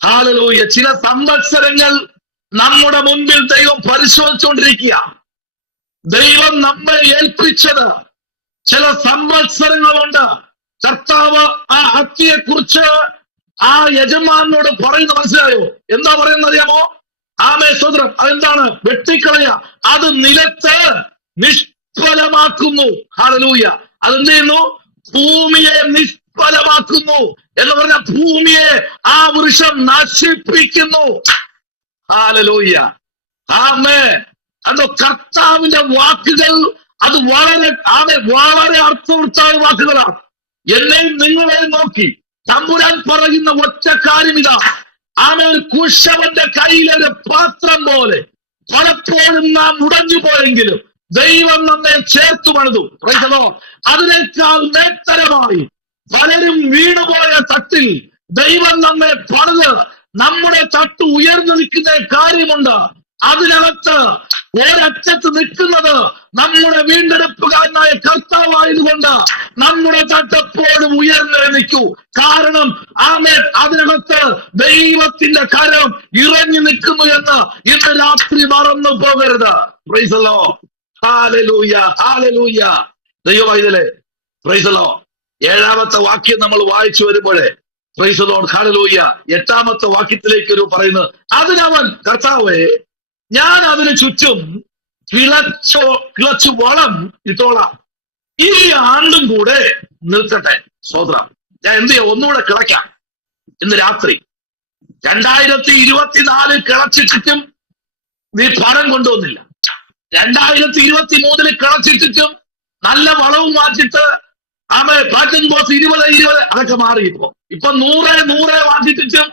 ഹല്ലേലൂയ. ചില സംവത്സരങ്ങൾ നമ്മുടെ മുൻപിൽ ദൈവം പരിശോധിച്ചുകൊണ്ടിരിക്കുക. ദൈവം നമ്മെ ഏൽപ്പിച്ചത് ചില സംവത്സരങ്ങളുണ്ട്. കർത്താവ് ആ അത്തിയെ കുറിച്ച് ആ യജമാനോട് പറയുന്നത് മനസ്സിലായോ? എന്താ പറയുന്നത് അറിയാമോ? ആമേ സ്തോത്രം. അതെന്താണ്? വെട്ടിക്കളയ. അത് നിലത്ത് നിഷ്ഫലമാക്കുന്നു. ഹല്ലേലൂയ. അതെന്ത് ചെയ്യുന്നു? ഭൂമിയെ നിഷ്ഫലമാക്കുന്നു എന്ന് പറഞ്ഞ ഭൂമിയെ ആ വൃക്ഷം നശിപ്പിക്കുന്നു. ഹല്ലേലൂയ. ആമേൻ. അതോ കർത്താവിന്റെ വാക്കുകൾ അത് വളരെ അർത്ഥവൃത്തായ വാക്കുകളാണ്. എന്നെയും നിങ്ങളെയും നോക്കി തമ്പുരാൻ പറയുന്ന ഒറ്റ കാര്യം ഇതാ. ഒരു കുശവന്റെ കയ്യിലൊരു പാത്രം പോലെ പലപ്പോഴും നാം ഉടഞ്ഞു പോയെങ്കിലും ദൈവം നമ്മെ ചേർത്തു പണിതു. Price the Lord. അതിനേക്കാൾ നേട്ടരമായി പലരും വീണുപോയ തട്ടിൽ ദൈവം നമ്മെ പണിത് നമ്മുടെ തട്ട് ഉയർന്നു നിൽക്കുന്ന കാര്യമുണ്ട്. അതിനകത്ത് ഒരറ്റത്ത് നിൽക്കുന്നത് നമ്മുടെ വീണ്ടെടുപ്പുകാരനായ കർത്താവായതുകൊണ്ട് നമ്മുടെ തട്ടെപ്പോഴും ഉയർന്നു നിൽക്കൂ. കാരണം ആമേൻ, അതിനകത്ത് ദൈവത്തിന്റെ കരം ഇറങ്ങി നിൽക്കുന്നു എന്ന് ഇന്ന് രാത്രി മറന്നു പോകരുത്. Praise the Lord. ഹല്ലേലൂയ. ഹല്ലേലൂയ. ദൈവമൈതലേ, പ്രൈസ് ദി ലോർഡ്. 7-ാമത്തെ വാക്യം നമ്മൾ വായിച്ചു വരുമ്പോഴേ പ്രൈസ് ദി ലോർഡ്. ഹല്ലേലൂയ. 8-ാമത്തെ വാക്യത്തിലേക്ക് ഒരു പറയുന്നത്, അതിനവൻ, കർത്താവേ, ഞാൻ അതിന് ചുറ്റും കിളച്ചു വളം ഇട്ടോളാം, ഈ ആണ്ടും കൂടെ നിൽക്കട്ടെ. സ്വതന്ത്രം. ഞാൻ എന്ത് ചെയ്യാം? ഒന്നുകൂടെ കിളയ്ക്കാം. ഇന്ന് രാത്രി 2024 കിളച്ചിട്ടും നീ ഫലം കൊണ്ടുവന്നില്ല. 2023 കിളച്ചിട്ടും നല്ല വളവും മാറ്റിട്ട് പാറ്റൻ ബോസ് 20 അതൊക്കെ മാറി. ഇപ്പൊ 100 മാറ്റിട്ടും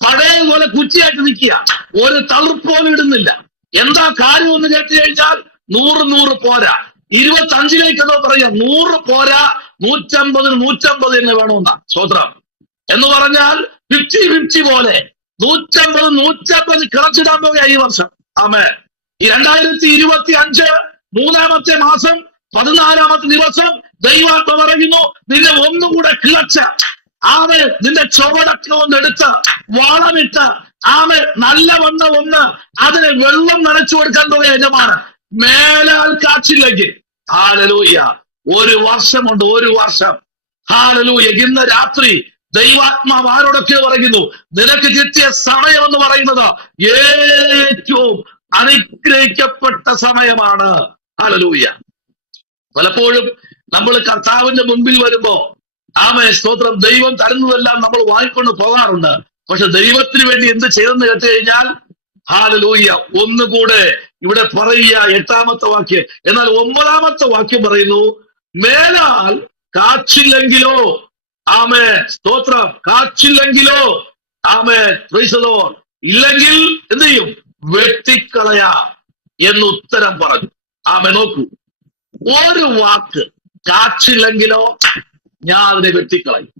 പഴയതുപോലെ കുറ്റിയായിട്ട് നിൽക്കുക. ഒരു തളിർപ്പോലും ഇടുന്നില്ല. എന്താ കാര്യം എന്ന് കേട്ട് കഴിഞ്ഞാൽ 100 പോരാ. 25 പറയാം. 100 പോരാ, 150 തന്നെ വേണമെന്നാ. സ്വതന്ത്രം എന്ന് പറഞ്ഞാൽ 50-50 പോലെ 150 കിളച്ചിടാൻ പോകുക ഈ വർഷം. ആമേൻ. ഈ 2025 3-ാമത്തെ മാസം 14-ാമത്തെ ദിവസം ദൈവാത്മ പറയുന്നു, നിന്നെ ഒന്നുകൂടെ കിളച്ച നിന്റെ ചുവടൊക്കെ ഒന്നെടുത്ത് വളമിട്ട് നല്ല ഒന്ന് അതിന് വെള്ളം നനച്ചു കൊടുക്കാൻ പോയ യജമാനൻ മേലാൽ കാച്ചിലേക്ക്. ഹല്ലേലൂയ. 1 വർഷമുണ്ട്, 1 വർഷം. ഹല്ലേലൂയ. ഇന്ന് രാത്രി ദൈവാത്മാവ് ആരോടൊക്കെ പറയുന്നു, നിനക്ക് കിട്ടിയ സമയം എന്ന് പറയുന്നത് ഏറ്റവും അനുഗ്രഹിക്കപ്പെട്ട സമയമാണ്. ഹല്ലേലൂയ. പലപ്പോഴും നമ്മൾ കർത്താവിന്റെ മുമ്പിൽ വരുമ്പോ സ്തോത്രം, ദൈവം തരുന്നതെല്ലാം നമ്മൾ വാങ്ങിക്കൊണ്ട് പോകാറുണ്ട്. പക്ഷെ ദൈവത്തിന് വേണ്ടി എന്ത് ചെയ്തെന്ന് കേട്ട് കഴിഞ്ഞാൽ ഹല്ലേലൂയ, ഒന്നുകൂടെ ഇവിടെ പറയുക 8-ാമത്തെ വാക്യം. എന്നാൽ 9-ാമത്തെ വാക്യം പറയുന്നു, മേലാൽ കാച്ചില്ലെങ്കിലോ, സ്തോത്രം, കാച്ചില്ലെങ്കിലോ, പ്രൈസ് ദി ലോർഡ്, ഇല്ലെങ്കിൽ എന്ത് ചെയ്യും? വെട്ടിക്കളയാ എന്ന് ഉത്തരം പറഞ്ഞു. നോക്കൂ, ഒരു വാക്ക് കാച്ചില്ലെങ്കിലോ ഞാൻ അതിനെ വെട്ടിക്കളയും.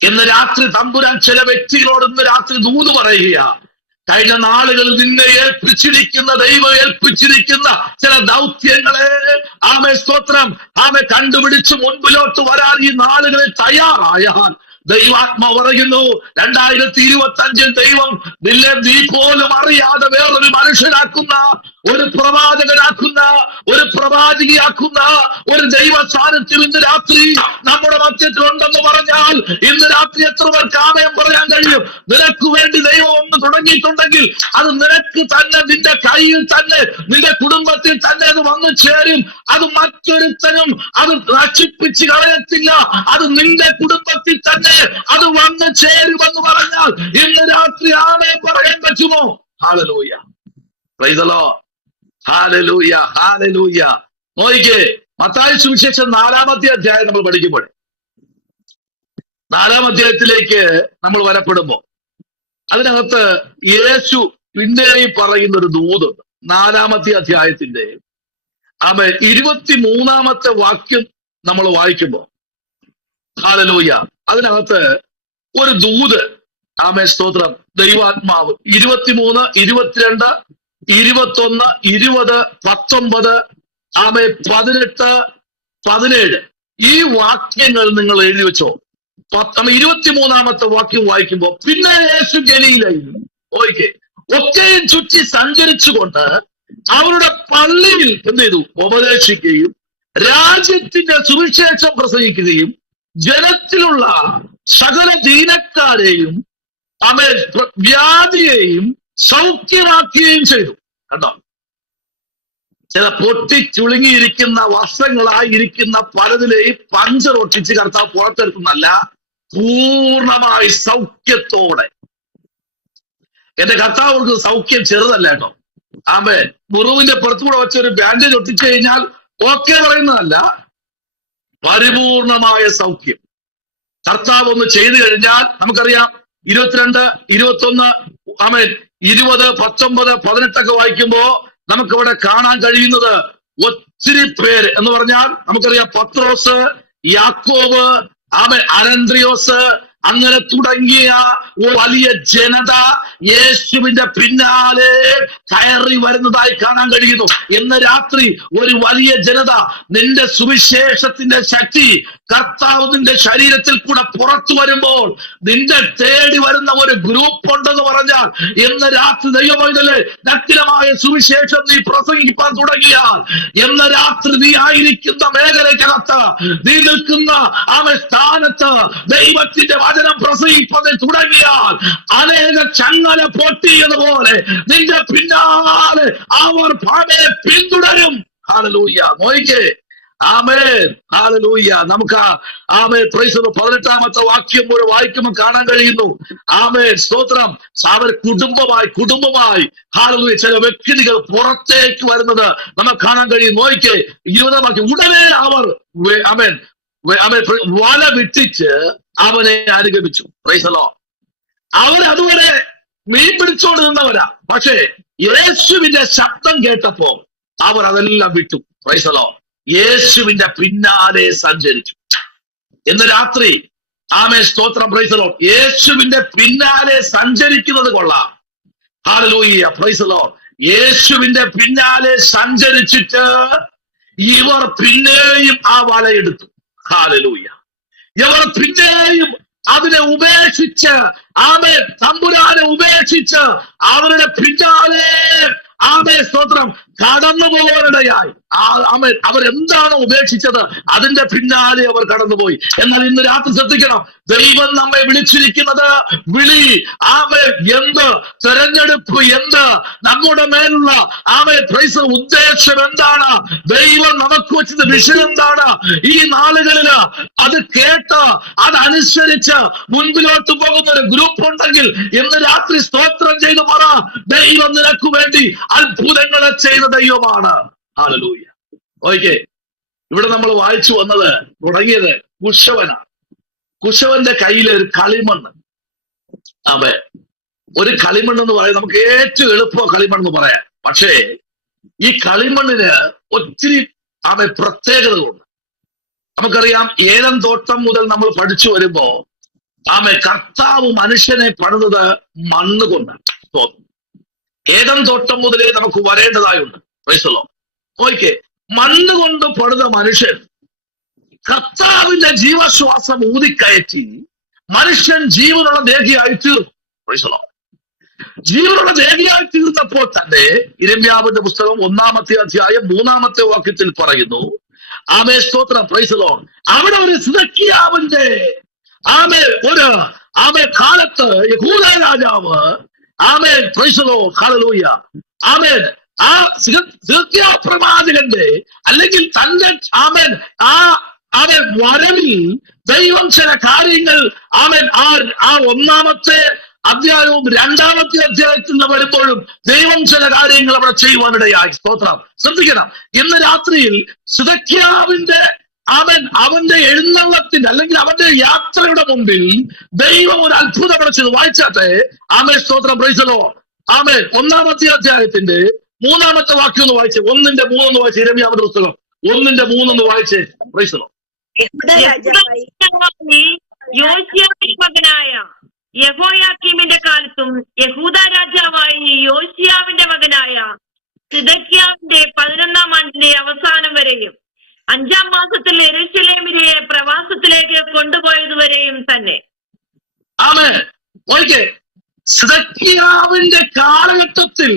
ഇന്ന് രാത്രി തമ്പുരാൻ ചില വ്യക്തികളോട് ഇന്ന് രാത്രി ദൂത് പറയുക, കഴിഞ്ഞ നാളുകളിൽ നിന്നെ ഏൽപ്പിച്ചിരിക്കുന്ന, ദൈവം ഏൽപ്പിച്ചിരിക്കുന്ന ചില ദൗത്യങ്ങളെ സ്തോത്രം കണ്ടുപിടിച്ച് മുൻപിലോട്ട് വരാൻ ഈ നാളുകളിൽ തയ്യാറായാൽ ദൈവാത്മാ പറയുന്നു 2025 ദൈവം നിന്നെ നീ പോലും അറിയാതെ വേറൊരു മനുഷ്യനാക്കുന്ന, ഒരു പ്രവാചകനാക്കുന്ന, ഒരു പ്രവാചകിയാക്കുന്ന ഒരു ദൈവ സാന്നിധ്യം ഇന്ന് രാത്രി നമ്മുടെ മധ്യത്തിലുണ്ടെന്ന് പറഞ്ഞാൽ ഇന്ന് രാത്രി എത്ര പേർക്ക് ആമേൻ പറയാൻ കഴിയും? നിനക്ക് വേണ്ടി ദൈവം ഒന്ന് തുടങ്ങിയിട്ടുണ്ടെങ്കിൽ അത് നിനക്ക് തന്നെ, നിന്റെ കയ്യിൽ തന്നെ, നിന്റെ കുടുംബത്തിൽ തന്നെ അത് വന്നു ചേരും. അത് മറ്റൊരുത്തനും അത് നശിപ്പിച്ച് കളയത്തില്ല. അത് നിന്റെ കുടുംബത്തിൽ തന്നെ അത് വന്നു ചേരുമെന്ന് പറഞ്ഞാൽ ഇന്ന് രാത്രി ആമേൻ പറയാൻ പറ്റുമോ? ഹല്ലേലൂയ, പ്രൈസ് ദി ലോർഡ്, ഹല്ലേലൂയ, ഹല്ലേലൂയ. നോക്കിക്കേ, മത്തായി സുവിശേഷം 4-ാമത്തെ അധ്യായം നമ്മൾ പഠിക്കുമ്പോൾ, 4-ാം അധ്യായത്തിലേക്ക് നമ്മൾ വരപ്പെടുമ്പോ അതിനകത്ത് യേശു പിന്നെയും പറയുന്ന ഒരു ദൂതുണ്ട്. 4-ാമത്തെ അധ്യായത്തിന്റെ 23-ാമത്തെ വാക്യം നമ്മൾ വായിക്കുമ്പോ, ഹല്ലേലൂയ, അതിനകത്ത് ഒരു ദൂത്, ആമേൻ സ്തോത്രം, ദൈവാത്മാവ് 23, 22, 21, 20, 19, ആമേൻ 18, 17 ഈ വാക്യങ്ങൾ നിങ്ങൾ എഴുതി വെച്ചോ. 23-ാമത്തെ വാക്യം വായിക്കുമ്പോ, പിന്നെ യേശു ഗലീലയിൽ ഒക്കെയും ചുറ്റി സഞ്ചരിച്ചുകൊണ്ട് അവരുടെ പള്ളിയിൽ എന്ത് ചെയ്തു? ഉപദേശിക്കുകയും രാജ്യത്തിന്റെ സുവിശേഷം പ്രസംഗിക്കുകയും ജനത്തിലുള്ള സകല ദീനക്കാരെയും ആമേൻ വ്യാധിയെയും സൗഖ്യമാക്കുകയും ചെയ്തു. കണ്ടോ? ചില പൊട്ടിച്ചുളുങ്ങിയിരിക്കുന്ന വസ്ത്രങ്ങളായിരിക്കുന്ന പലതിലെയും പഞ്ചർ ഒട്ടിച്ച് കർത്താവ് പുറത്തെടുക്കുന്നല്ല, പൂർണ്ണമായി സൗഖ്യത്തോടെ. എന്റെ കർത്താവ് സൗഖ്യം ചെറുതല്ല കേട്ടോ. ആമേ, മുറിവിന്റെ പുറത്തുകൂടെ വെച്ചൊരു ബാൻഡേജ് ഒട്ടിച്ചു കഴിഞ്ഞാൽ ഓക്കെ പറയുന്നതല്ല, പരിപൂർണമായ സൗഖ്യം കർത്താവ് ഒന്ന് ചെയ്തു കഴിഞ്ഞാൽ നമുക്കറിയാം. 22, 21, ആമേൻ 20, 19, 18 വായിക്കുമ്പോ നമുക്കിവിടെ കാണാൻ കഴിയുന്നത് ഒത്തിരി പേര് എന്ന് പറഞ്ഞാൽ നമുക്കറിയാം. പത്രോസ്, യാക്കോബ്, ആമേൻ അനന്ത്രിയോസ്, അങ്ങനെ തുടങ്ങിയ വലിയ ജനത യേശുവിന്റെ പിന്നാലെ കയറി വരുന്നതായി കാണാൻ കഴിയുന്നു. ഇന്ന് രാത്രി ഒരു വലിയ ജനത, നിന്റെ സുവിശേഷത്തിന്റെ ശക്തി കർത്താവ് നിന്റെ ശരീരത്തിൽ കൂടെ പുറത്തു വരുമ്പോൾ നിന്റെ തേടി വരുന്ന ഒരു ഗ്രൂപ്പ് ഉണ്ടെന്ന് പറഞ്ഞാൽ ഇന്ന് രാത്രി ദൈവമേ നഗ്നമായ സുവിശേഷം നീ പ്രസംഗിക്കാൻ തുടങ്ങിയാൽ, ഇന്ന് രാത്രി നീ ആയിരിക്കുന്ന മേഖലയ്ക്കകത്ത്, നീ നിൽക്കുന്ന ആ സ്ഥാനത്ത് ദൈവത്തിന്റെ വചനം പ്രസംഗിപ്പതിൽ തുടങ്ങിയാൽ അനേക ചങ്ങല പൊട്ടിയതുപോലെ നിന്റെ പിന്നാലെ അവർ ഭാവയെ പിന്തുടരും. ഹല്ലേലൂയ. നോയിക്കേ, ആമേൻ, ഹല്ലേലൂയ. നമുക്ക് ആമേൻ പ്രൈസ് 18-ാമത്തെ വാക്യം കൂടെ വായിക്കുമ്പോൾ കാണാൻ കഴിയുന്നു. ആമേൻ സ്തോത്രം. അവർ കുടുംബമായി ഹല്ലേലൂയ ചില വ്യക്തികൾ പുറത്തേക്ക് വരുന്നത് നമുക്ക് കാണാൻ കഴിയും. നോയിക്കേ, 20-ാം വാക്യം, ഉടനെ അവർ ആമേൻ വല വിട്ടിച്ച് അവനെ അനുഗമിച്ചു. Praise the Lord. അവരതുവരെ മീൻ പിടിച്ചോണ്ട് നിന്നവരാ, പക്ഷേ യേശുവിന്റെ ശബ്ദം കേട്ടപ്പോ അവർ അതെല്ലാം വിട്ടു. Praise the Lord. യേശുവിന്റെ പിന്നാലെ സഞ്ചരിച്ചു. ഇന്ന് രാത്രി ആമേൻ സ്തോത്രം, പ്രൈസ് ദി ലോർഡ്, യേശുവിന്റെ പിന്നാലെ സഞ്ചരിക്കുന്നത് കൊള്ളാം. Hallelujah, praise the Lord. യേശുവിന്റെ പിന്നാലെ സഞ്ചരിച്ചിട്ട് ഇവർ പിന്നെയും ആ വലയെടുത്തു. ഹല്ലേലൂയ. ഇവർ പിന്നെയും അതിനെ ഉപേക്ഷിച്ച്, ആമേൻ തമ്പുരാനെ ഉപേക്ഷിച്ച് അവരുടെ പിന്നാലെ ആമേൻ സ്തോത്രം കടന്നു പോകാനിടയായി. ആമേൻ അവരെന്താണോ ഉപേക്ഷിച്ചത് അതിന്റെ പിന്നാലെ അവർ കടന്നുപോയി. എന്നാൽ ഇന്ന് രാത്രി ശ്രദ്ധിക്കണം, ദൈവം നമ്മെ വിളിച്ചിരിക്കുന്നത് വിളി, ആമേൻ എന്ത്, തെരഞ്ഞെടുപ്പ് എന്ത്, നമ്മുടെ മേലുള്ള ആമേൻ പ്രൈസ് ഉദ്ദേശം എന്താണ്, ദൈവം നമുക്ക് വെച്ചത് വിഷയം എന്താണ്, ഈ നാളുകളില് അത് കേട്ട് അതനുസരിച്ച് മുൻപിലോട്ട് പോകുന്ന ഒരു ഗ്രൂപ്പ് ഉണ്ടെങ്കിൽ ഇന്ന് രാത്രി സ്തോത്രം ചെയ്ത് പറ, ദൈവം നിനക്ക് വേണ്ടി അത്ഭുതങ്ങളെ ചെയ്ത ദൈവമാണ്. ഹല്ലേലൂയ. ഓക്കെ, ഇവിടെ നമ്മൾ വായിച്ചു വന്നത് തുടങ്ങിയത് കുശവനാണ്. കുശവന്റെ കയ്യിലെ ഒരു കളിമണ്ണ്. അതെ, ഒരു കളിമണ്ണ് എന്ന് പറയാൻ നമുക്ക് ഏറ്റവും എളുപ്പം കളിമണ്ണെന്ന് പറയാം. പക്ഷേ ഈ കളിമണ്ണിന് ഒത്തിരി പ്രത്യേകതകളുണ്ട്. നമുക്കറിയാം, ഏദൻ തോട്ടം മുതൽ നമ്മൾ പഠിച്ചു വരുമ്പോ കർത്താവ് മനുഷ്യനെ പണിതത് മണ്ണ് കൊണ്ടാണ്. ഏദൻ തോട്ടം മുതലേ നമുക്ക് വരേണ്ടതായുണ്ട്. ഓക്കെ, മണ്ണ് കൊണ്ട് പണിത മനുഷ്യൻ കർത്താവിന്റെ ജീവശ്വാസം ഊതിക്കയറ്റി മനുഷ്യൻ ജീവനുള്ള ദേഹിയായി തീർന്നു. Praise the Lord. ജീവനുള്ള ദേഹിയായി തീർന്നപ്പോൾ തന്നെ യിരെമ്യാവിന്റെ പുസ്തകം 1-ാമത്തെ അധ്യായം 3-ാമത്തെ വാക്യത്തിൽ പറയുന്നു, ആമേ സ്തോത്രം, പ്രൈസ് ദി ലോർഡ്. അവിടെ ഒരു സിദെക്കീയാവിന്റെ ആമേ കാലത്ത് യഹൂദ രാജാവ് പ്രൈസ് ദി ലോർഡ്, ഹല്ലേലൂയ, ആമേൻ, ആ സിദെക്കീയാ പ്രവാചകന്റെ അല്ലെങ്കിൽ തന്റെ വരവിൽ ദൈവം ചില കാര്യങ്ങൾ ആ 1-ാമത്തെ അധ്യായവും 2-ാമത്തെ അധ്യായത്തിൽ വരുമ്പോഴും ദൈവം ചില കാര്യങ്ങൾ അവിടെ ചെയ്യുവാനിടയായി. സ്തോത്രം. ശ്രദ്ധിക്കണം, ഇന്ന് രാത്രിയിൽ സിദെക്കീയാവിന്റെ അവന്റെ എഴുന്നള്ളത്തിന്റെ അല്ലെങ്കിൽ അവന്റെ യാത്രയുടെ മുമ്പിൽ ദൈവം ഒരു അത്ഭുതം അവിടെ ചെയ്തു. വായിച്ചാട്ടെ, സ്തോത്രം, പ്രൈസ് ദി ലോർഡ്. 1-ാമത്തെ അധ്യായത്തിന്റെ 3-ാമത്തെ വാക്യം ഒന്ന് വായിച്ചേ. 1:3 വായിച്ചേ. യിരെമ്യാവിന്റെ പുസ്തകം 1:3 വായിച്ചേ. Price the Lord. യോശിയാവിന്റെ മകനായ യെഹോയാക്കീമിന്റെ കാലത്തും യഹൂദ രാജാവായി യോശിയാവിന്റെ മകനായ സിദെക്കീയാവിന്റെ 11-ാം ആണ്ടിന്റെ അവസാനം വരെയും 5-ാം മാസത്തിൽ യെരൂശലേമിലെ പ്രവാസത്തിലേക്ക് കൊണ്ടുപോയതുവരെയും തന്നെ. ആമേൻ. ഓക്കേ, സിദെക്കീയാവിന്റെ കാലഘട്ടത്തിൽ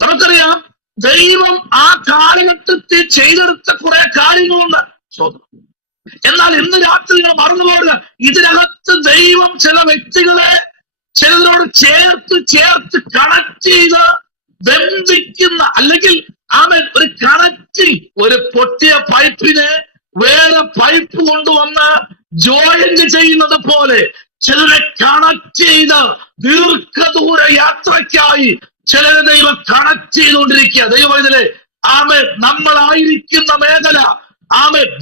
നമുക്കറിയാം ദൈവം ആ കാലഘട്ടത്തിൽ ചെയ്തെടുത്ത കുറെ കാര്യങ്ങളുണ്ട്. എന്നാൽ ഇന്ന് രാത്രി നിങ്ങൾ മറന്നുപോകരുത്, ഇതിനകത്ത് ദൈവം ചില വ്യക്തികളെ ചിലതിനോട് ചേർത്ത് കണക്ട് ചെയ്ത് ബന്ധിക്കുന്ന അല്ലെങ്കിൽ ഒരു കണക്റ്റിംഗ്, ഒരു പൊട്ടിയ പൈപ്പിനെ വേറെ പൈപ്പ് കൊണ്ടുവന്ന് ജോയിന്റ് ചെയ്യുന്നത് പോലെ ചിലരെ കണക്ട് ചെയ്ത് ദീർഘദൂര യാത്രയ്ക്കായി ചിലരെ ദൈവം കണക്ട് ചെയ്തുകൊണ്ടിരിക്കുക. ദൈവം ഇതിലെ നമ്മളായിരിക്കുന്ന മേഖല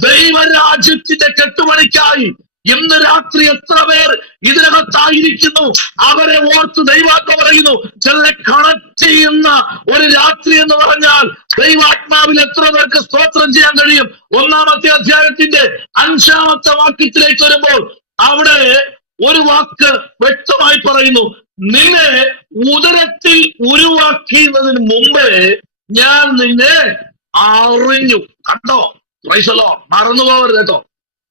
ദൈവരാജ്യത്തിന്റെ കെട്ടുപണിക്കായി ഇന്ന് രാത്രി എത്ര പേർ ഇതിനകത്തായിരിക്കുന്നു, അവരെ ഓർത്ത് ദൈവാത്മ പറയുന്നു. ചിലരെ കണക്ട് ചെയ്യുന്ന ഒരു രാത്രി എന്ന് പറഞ്ഞാൽ ദൈവാത്മാവിൽ എത്ര പേർക്ക് സ്തോത്രം ചെയ്യാൻ കഴിയും. 1-ാമത്തെ അധ്യായത്തിന്റെ 5-ാമത്തെ വാക്യത്തിലേക്ക് വരുമ്പോൾ അവിടെ ഒരു വാക്ക് വ്യക്തമായി പറയുന്നു, നിന്നെ ഉദരത്തിൽ ഉരുവാക്കിയതിന് മുമ്പേ ഞാൻ നിന്നെ അറിഞ്ഞു. കണ്ടോ? Praise the Lord. മറന്നു പോകരുത് കേട്ടോ.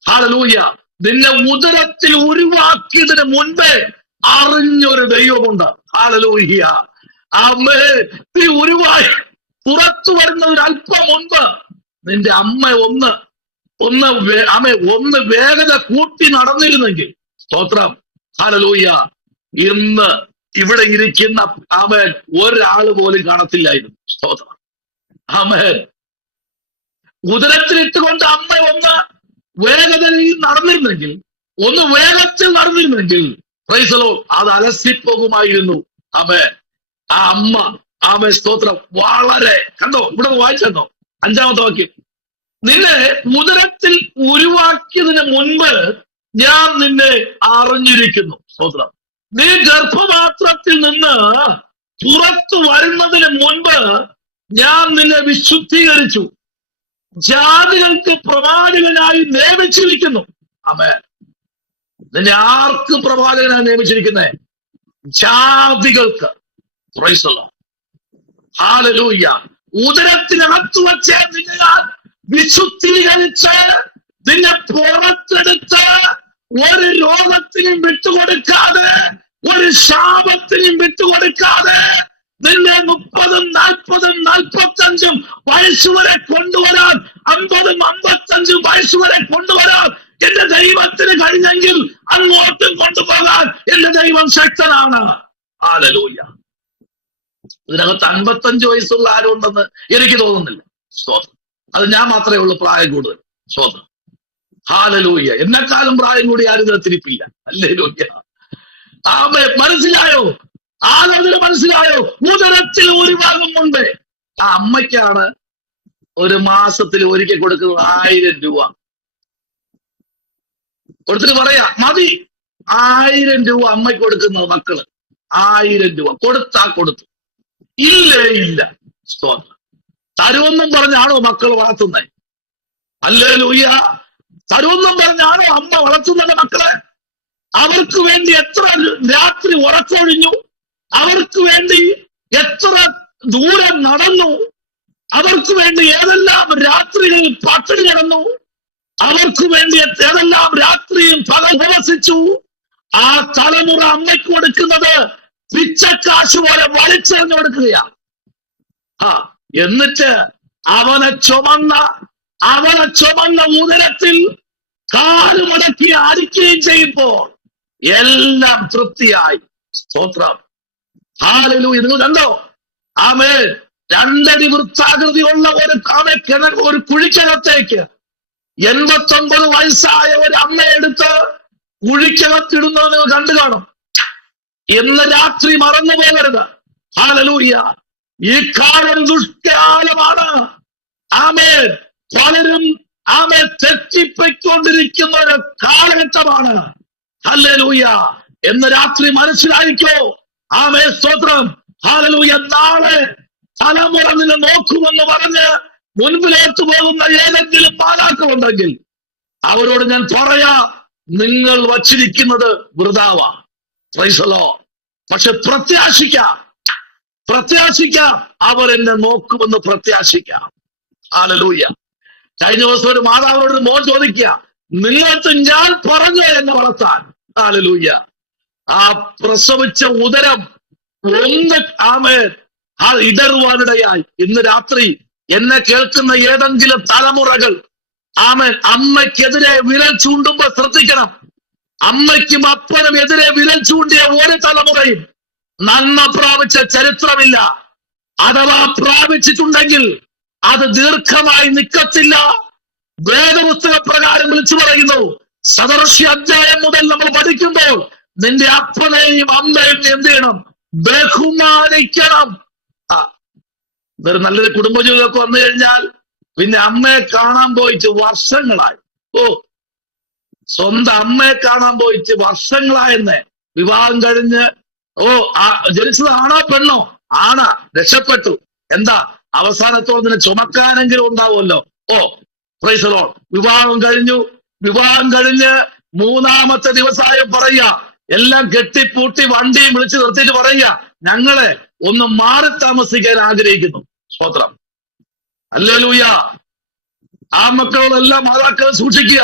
ഹല്ലേലൂയ. നിന്നെ ഉദരത്തിൽ ഉരുവാക്കിയതിന് മുൻപേ അറിഞ്ഞൊരു ദൈവമുണ്ട്. ഹല്ലേലൂയ. നീ ഉരുവായി പുറത്തു വരുന്നതിന് അല്പം മുൻപ് നിന്റെ അമ്മ ഒന്ന് വേഗത കൂട്ടി നടന്നിരുന്നെങ്കിൽ, സ്തോത്രം, ഹല്ലേലൂയ, ഇന്ന് ഇവിടെ ഇരിക്കുന്ന ഒരാള് പോലും കാണത്തില്ലായിരുന്നു. സ്തോത്രം. ഉദരത്തിലിട്ടുകൊണ്ട് അമ്മ ഒന്ന് വേഗതയിൽ നടന്നിരുന്നെങ്കിൽ, ഒന്ന് വേഗത്തിൽ നടന്നിരുന്നെങ്കിൽ, പ്രൈസ് ദി ലോർഡ്, അത് അലസിപ്പോകുമായിരുന്നു. ആ അമ്മ സ്തോത്രം വളരെ കണ്ടോ. ഇവിടെ വായിച്ചോ 5-ാമത്തെ വാക്യം, നിന്നെ ഉദരത്തിൽ ഉരുവാക്കിയതിന് മുൻപ് ഞാൻ നിന്നെ അറിഞ്ഞിരിക്കുന്നു. സ്തോത്രം. നീ ഗർഭപാത്രത്തിൽ നിന്ന് പുറത്തു വരുന്നതിന് മുൻപ് ഞാൻ നിന്നെ വിശുദ്ധീകരിച്ചു, ജാതികൾക്ക് പ്രവാചകനായി നിയമിച്ചിരിക്കുന്നു. ആമേൻ. നിന്നെ ആർക്ക് പ്രവാചകനായി നിയമിച്ചിരിക്കുന്നേ? ജാതികൾക്ക്. Praise the Lord. ഹല്ലേലൂയ. ഉദരത്തിനകത്ത് വച്ച് നിന്നെ ഞാൻ വിശുദ്ധീകരിച്ച് നിന്നെ പുറത്തെടുത്ത് ഒരു രോഗത്തിനും വിട്ടുകൊടുക്കാതെ, ഒരു ശാപത്തിനും വിട്ടുകൊടുക്കാതെ നിന്നെ 30, 40, 45 വയസ്സുവരെ കൊണ്ടുവരാൻ, 50, 55 വയസ്സുവരെ കൊണ്ടുവരാൻ എന്റെ ദൈവത്തിന് കഴിഞ്ഞെങ്കിൽ അങ്ങോട്ടും കൊണ്ടുപോകാൻ എന്റെ ദൈവം ശക്തനാണ്. ഹല്ലേലൂയ. ഇതിനകത്ത് 55 വയസ്സുള്ള ആരും ഉണ്ടെന്ന് എനിക്ക് തോന്നുന്നില്ല. സ്തോത്രം. അത് ഞാൻ മാത്രമേ ഉള്ളൂ പ്രായം കൂടുതൽ. സ്തോത്രം. ഹല്ലേലൂയ. എന്നെക്കാളും പ്രായം കൂടി ആരും ഇതിരിപ്പില്ല. ഹല്ലേലൂയ. മനസ്സിലായോ? ആലോചന മനസ്സിലായോ? ഉദരത്തിൽ ഉരുവാകും മുൻപേ ആ അമ്മയ്ക്കാണ് ഒരു മാസത്തിൽ ഒരിക്കൽ കൊടുക്കുന്നത് 1000 രൂപ കൊടുത്തിട്ട് പറയാ മതി. 1000 രൂപ അമ്മയ്ക്ക് കൊടുക്കുന്നത് മക്കള് 1000 രൂപ കൊടുത്തു. ഇല്ലേ ഇല്ല. സ്തോത്രം. തരുവെന്നും പറഞ്ഞാണോ മക്കൾ വളർത്തുന്നത്? ഹല്ലേലൂയ. തരുവെന്നും പറഞ്ഞാണോ അമ്മ വളർത്തുന്നത് മക്കളെ? അവർക്ക് വേണ്ടി എത്ര രാത്രി ഉറക്കൊഴിഞ്ഞു, അവർക്ക് വേണ്ടി എത്ര ദൂരം നടന്നു, അവർക്ക് വേണ്ടി ഏതെല്ലാം രാത്രികളിൽ പട്ടിണി കിടന്നു. അവർക്ക് വേണ്ടി ഏതെല്ലാം രാത്രിയും പകൽ ഉപവസിച്ചു. ആ തലമുറ അമ്മയ്ക്ക് കൊടുക്കുന്നത് പിച്ചക്കാശ് പോലെ വലിച്ചെറിഞ്ഞു കൊടുക്കുകയാ. എന്നിട്ട് അവനെ ചുമന്ന ഉദരത്തിൽ കാലുമടക്കി അടിക്കുകയും ചെയ്യുമ്പോൾ എല്ലാം തൃപ്തിയായി. സ്തോത്രം, ഹല്ലേലൂയ. നിങ്ങൾ കണ്ടോ? ആമേൻ. 2 അടി വൃത്താകൃതിയുള്ള ഒരു കുഴിക്കകത്തേക്ക് 89 വയസ്സായ ഒരു അമ്മയെടുത്ത് കുഴിക്കകത്തിടുന്നത് നിങ്ങൾ കണ്ടു കാണും. ഇന്ന് രാത്രി മറന്നു പോകരുത്. ഹല്ലേലൂയ. ഈ കാലം ദുഷ്കാലമാണ്. ആമേൻ. പലരും തെറ്റിപ്പോയിക്കൊണ്ടിരിക്കുന്ന ഒരു കാലഘട്ടമാണ്. ഹല്ലേലൂയ. എന്ന് രാത്രി മനസ്സിലായിക്കോ. ആമേൻ. സ്തോത്രം, ഹല്ലേലൂയ. നാളെ തലമുറ നിന്നെ നോക്കുമെന്ന് പറഞ്ഞ് മുൻപിലേക്ക് പോകുന്ന ഏതെങ്കിലും മാതാക്കളുണ്ടെങ്കിൽ അവരോട് ഞാൻ പറയാ, നിങ്ങൾ വച്ചിരിക്കുന്നത് വൃഥാവാ. Price the Lord. പക്ഷെ പ്രത്യാശിക്കാം, അവരെന്നെ നോക്കുമെന്ന് പ്രത്യാശിക്കാം. ഹല്ലേലൂയ. കഴിഞ്ഞ ദിവസം ഒരു മാതാവിനോട് മോൻ ചോദിക്കുക, നിങ്ങൾക്ക് ഞാൻ പറഞ്ഞു എന്നെ വളർത്താൻ. ഹല്ലേലൂയ. ആ പ്രസവിച്ച ഉദരം ഇടറുവാനിടയായി. ഇന്ന് രാത്രി എന്നെ കേൾക്കുന്ന ഏതെങ്കിലും തലമുറകൾ അമ്മയ്ക്കെതിരെ വിരൽ ചൂണ്ടുമ്പോ ശ്രദ്ധിക്കണം. അമ്മയ്ക്കും അപ്പനും എതിരെ വിരൽ ചൂണ്ടിയ ഒരു തലമുറയും നന്മ പ്രാപിച്ച ചരിത്രമില്ല. അഥവാ പ്രാപിച്ചിട്ടുണ്ടെങ്കിൽ അത് ദീർഘമായി നിൽക്കത്തില്ല. വേദപുസ്തക പ്രകാരം വിളിച്ചു പറയുന്നു, സദൃശ്യ അധ്യായം മുതൽ നമ്മൾ പഠിക്കുമ്പോൾ നിന്റെ അപ്പനെയും അമ്മയും എന്ത് ചെയ്യണം? ബഹുമാനിക്കണം. ഒരു നല്ലൊരു കുടുംബജീവിതമൊക്കെ വന്നു കഴിഞ്ഞാൽ പിന്നെ അമ്മയെ കാണാൻ പോയിട്ട് വർഷങ്ങളായി. സ്വന്തം അമ്മയെ കാണാൻ പോയിട്ട് വർഷങ്ങളായെന്ന്. വിവാഹം കഴിഞ്ഞ് ജനിച്ചത് ആണോ പെണ്ണോ? ആണാ, രക്ഷപ്പെട്ടു. എന്താ അവസാനത്തോടെ ചുമക്കാനെങ്കിലും ഉണ്ടാവുമല്ലോ. Price the Lord. വിവാഹം കഴിഞ്ഞ് 3-ാമത്തെ ദിവസമായി പറയുക, എല്ലാം കെട്ടിപ്പൂട്ടി വണ്ടിയും വിളിച്ച് നിർത്തിയിട്ട് പറയുക, ഞങ്ങളെ ഒന്ന് മാറി താമസിക്കാൻ ആഗ്രഹിക്കുന്നു. സ്തോത്രം, ഹല്ലേലൂയ. ആ മക്കളോടെല്ലാം മാതാക്കളെ സൂക്ഷിക്കുക.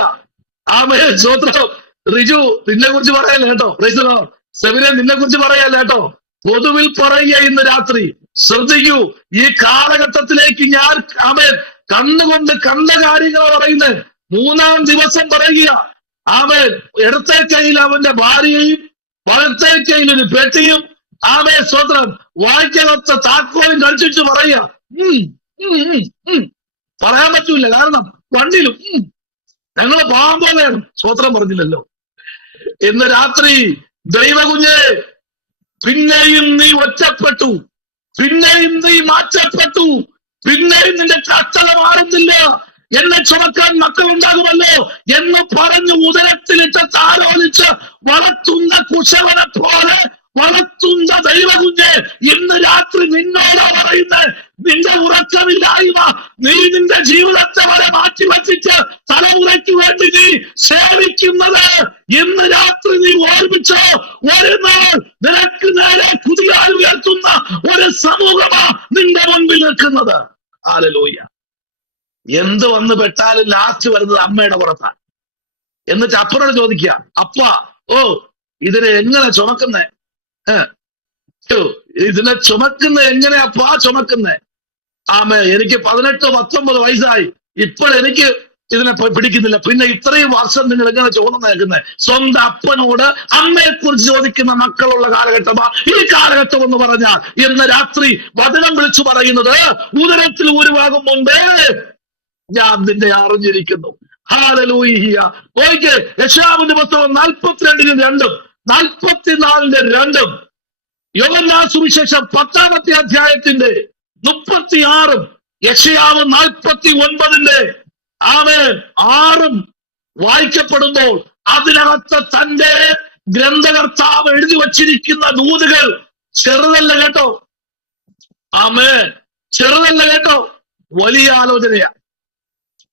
ആമേൻ. സ്തോത്രം. റിജു, നിന്നെ കുറിച്ച് പറയല്ല കേട്ടോ. Price the Lord. സെബിനെ, നിന്നെ കുറിച്ച് പറയല്ല കേട്ടോ. പൊതുവിൽ പറയുക, ഇന്ന് രാത്രി ശ്രദ്ധിക്കൂ. ഈ കാലഘട്ടത്തിലേക്ക് ഞാൻ കണ്ണുകൊണ്ട് കണ്ട കാര്യങ്ങളാണ് പറയുന്നത്. 3-ാം ദിവസം പറയുക, ഇടത്തെ കയ്യിൽ അവന്റെ ഭാര്യയും വലത്തെ കയ്യിൽ ഒരു പെട്ടിയും സ്തോത്രം വായിക്കകത്ത താക്കോലും കഴിച്ചിട്ട് പറയുക. പറയാൻ പറ്റൂല, കാരണം വണ്ടിയിലും ഞങ്ങള് പോകാൻ പോലെയാണ്. സ്തോത്രം പറഞ്ഞില്ലല്ലോ. ഇന്ന് രാത്രി ദൈവകുഞ്ഞെ, പിന്നെയും നീ ഒറ്റപ്പെട്ടു, പിന്നെയും നീ മാറ്റപ്പെട്ടു, പിന്നെയും നിന്റെ കഷ്ടത മാറുന്നില്ല. എന്നെ ചുമക്കാൻ മക്കളുണ്ടാകുമല്ലോ എന്ന് പറഞ്ഞ് ഉദരത്തിലിട്ട് താലോലിച്ച് വളർത്തുന്ന കുശവനെ പോലെ വളർത്തുന്ന ദൈവകുഞ്ഞെ, ഇന്ന് രാത്രി നിന്നോടാ പറയുന്നത്, നിന്റെ ഉറക്കമില്ലായ്മ നീ നിന്റെ ജീവിതത്തെ വരെ മാറ്റിവെച്ചിട്ട് തലമുറയ്ക്ക് വേണ്ടി നീ സേവിക്കുന്നത് ഇന്ന് രാത്രി നീ ഓർമ്മിച്ചോ. ഒരു നാൾ നിനക്ക് നേരെ കുതിയാൽ ഉയർത്തുന്ന ഒരു സമൂഹമാ നിന്റെ മുൻപിൽ നിൽക്കുന്നത്. ഹല്ലേലൂയ. എന്ത് വന്ന് പെട്ടാലും ലാസ്റ്റ് വരുന്നത് അമ്മയുടെ പുറത്താണ്. എന്നിട്ട് അപ്പനോട് ചോദിക്കുക, അപ്പ ഇതിനെ എങ്ങനെ ചുമക്കുന്നേ? ഇതിനെ ചുമക്കുന്ന എങ്ങനെ അപ്പാ ചുമക്കുന്നേ? എനിക്ക് 18-19 വയസ്സായി, ഇപ്പോൾ എനിക്ക് ഇതിനെ പിടിക്കുന്നില്ല. പിന്നെ ഇത്രയും വർഷം നിങ്ങൾ എങ്ങനെ ചുമന്നേക്കുന്നത്? സ്വന്തം അപ്പനോട് അമ്മയെ കുറിച്ച് ചോദിക്കുന്ന മക്കളുള്ള കാലഘട്ടമാ ഈ കാലഘട്ടം എന്ന് പറഞ്ഞാൽ. ഇന്ന് രാത്രി വചനം വിളിച്ചു പറയുന്നത്, ഉദരത്തിൽ ഉരുവാകും മുമ്പേ ഞാൻ നിന്നെ അറിഞ്ഞിരിക്കുന്നു. ഹല്ലേലൂയ. യെശയ്യാവിന്റെ പുസ്തകം 42-2, 44-2, യോഹന്നാൻ സുവിശേഷം 10-ാമത്തെ അധ്യായത്തിന്റെ 36, യെശയ്യാവ് 49-ന്റെ 6 വായിക്കപ്പെടുമ്പോൾ അതിനകത്ത് തന്റെ ഗ്രന്ഥകർത്താവ് എഴുതി വച്ചിരിക്കുന്ന ദൂതുകൾ ചെറുതല്ല കേട്ടോ. ചെറുതല്ല കേട്ടോ, വലിയ ആലോചനയാ.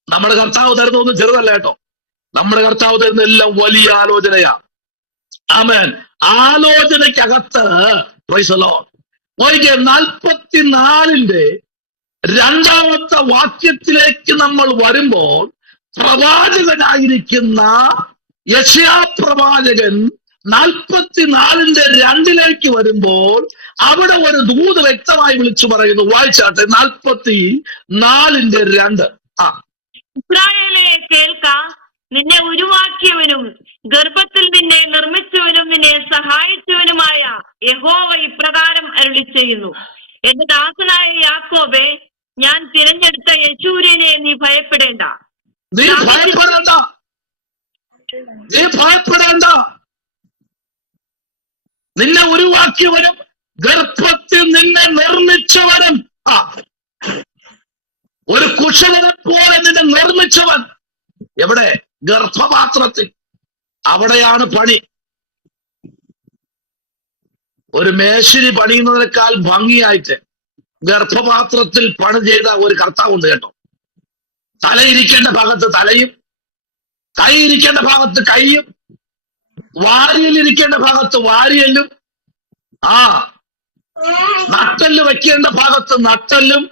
നമ്മുടെ കർത്താവ് തരുന്നൊന്നും ചെറുതല്ല കേട്ടോ. നമ്മുടെ കർത്താവ് തരുന്ന എല്ലാം വലിയ ആലോചനയാ. ആലോചനയ്ക്കകത്ത് പ്രൈസ് ദി ലോർഡ്. 44-ന്റെ 2-ാമത്തെ വാക്യത്തിലേക്ക് നമ്മൾ വരുമ്പോൾ പ്രവാചകനായിരിക്കുന്ന യെശയ്യാ പ്രവാചകൻ 44:2 വരുമ്പോൾ അവിടെ ഒരു ദൂത് വ്യക്തമായി വിളിച്ചു പറയുന്നു. വായിച്ചാട്ടെ, 44:2. ഇസ്രായേലേ കേൾക്ക, നിന്നെ ഉരുവാക്കിയവനും ഗർഭത്തിൽ നിന്നെ നിർമ്മിച്ചവനും നിന്നെ സഹായിച്ചവനുമായ യഹോവ ഇപ്രകാരം അരുളി ചെയ്യുന്നു. എന്റെ ദാസനായ യാക്കോബേ, ഞാൻ തിരഞ്ഞെടുത്ത യെശൂര്യനെ നീ ഭയപ്പെടേണ്ട. നീ ഭയപ്പെടേണ്ട. നിന്നെ ഉരുവാക്കിയവനും ഗർഭത്തിൽ നിന്നെ നിർമ്മിച്ചവനും, ഒരു കുശവനെ പോലെ നിന്നെ നിർമ്മിച്ചവൻ. എവിടെ? ഗർഭപാത്രത്തിൽ. അവിടെയാണ് പണി. ഒരു മേശിരി പണിയുന്നതിനേക്കാൾ ഭംഗിയായിട്ട് ഗർഭപാത്രത്തിൽ പണി ചെയ്ത ഒരു കർത്താവുണ്ട് കേട്ടോ. തലയിരിക്കേണ്ട ഭാഗത്ത് തലയും, കൈ ഇരിക്കേണ്ട ഭാഗത്ത് കൈയും, വാരിയൽ ഇരിക്കേണ്ട ഭാഗത്ത് വാരിയല്ലും, നട്ടല് വെക്കേണ്ട ഭാഗത്ത് നട്ടല്ലും,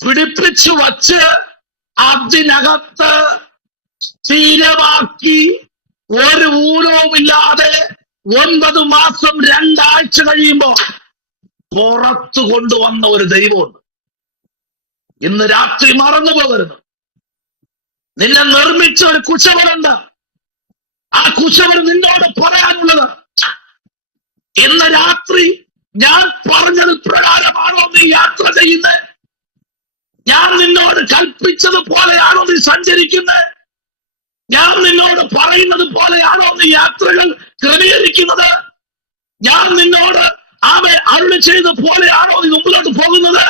പിടിപ്പിച്ചു വച്ച് അതിനകത്ത് സ്ഥിരമാക്കി ഒരു ഊനവുമില്ലാതെ 9 മാസം 2 ആഴ്ച കഴിയുമ്പോ പുറത്തു കൊണ്ടുവന്ന ഒരു ദൈവമുണ്ട്. ഇന്ന് രാത്രി മറന്നു പോകരുത്. നിന്നെ നിർമ്മിച്ച ഒരു കുശവനുണ്ട്. ആ കുശവൻ നിന്നോട് പറയാനുള്ളത്, ഇന്ന് രാത്രി ഞാൻ പറഞ്ഞത് പ്രകാരമാണോ നീ യാത്ര ചെയ്യുന്നത്? ഞാൻ നിന്നോട് കൽപ്പിച്ചത് പോലെയാണോ നീ സഞ്ചരിക്കുന്നത്? ഞാൻ നിന്നോട് പറയുന്നത് പോലെയാണോ നീ യാത്രകൾ ക്രമീകരിക്കുന്നത്? ഞാൻ നിന്നോട് അരുളി ചെയ്ത പോലെയാണോ നീ മുമ്പിലോട്ട് പോകുന്നത്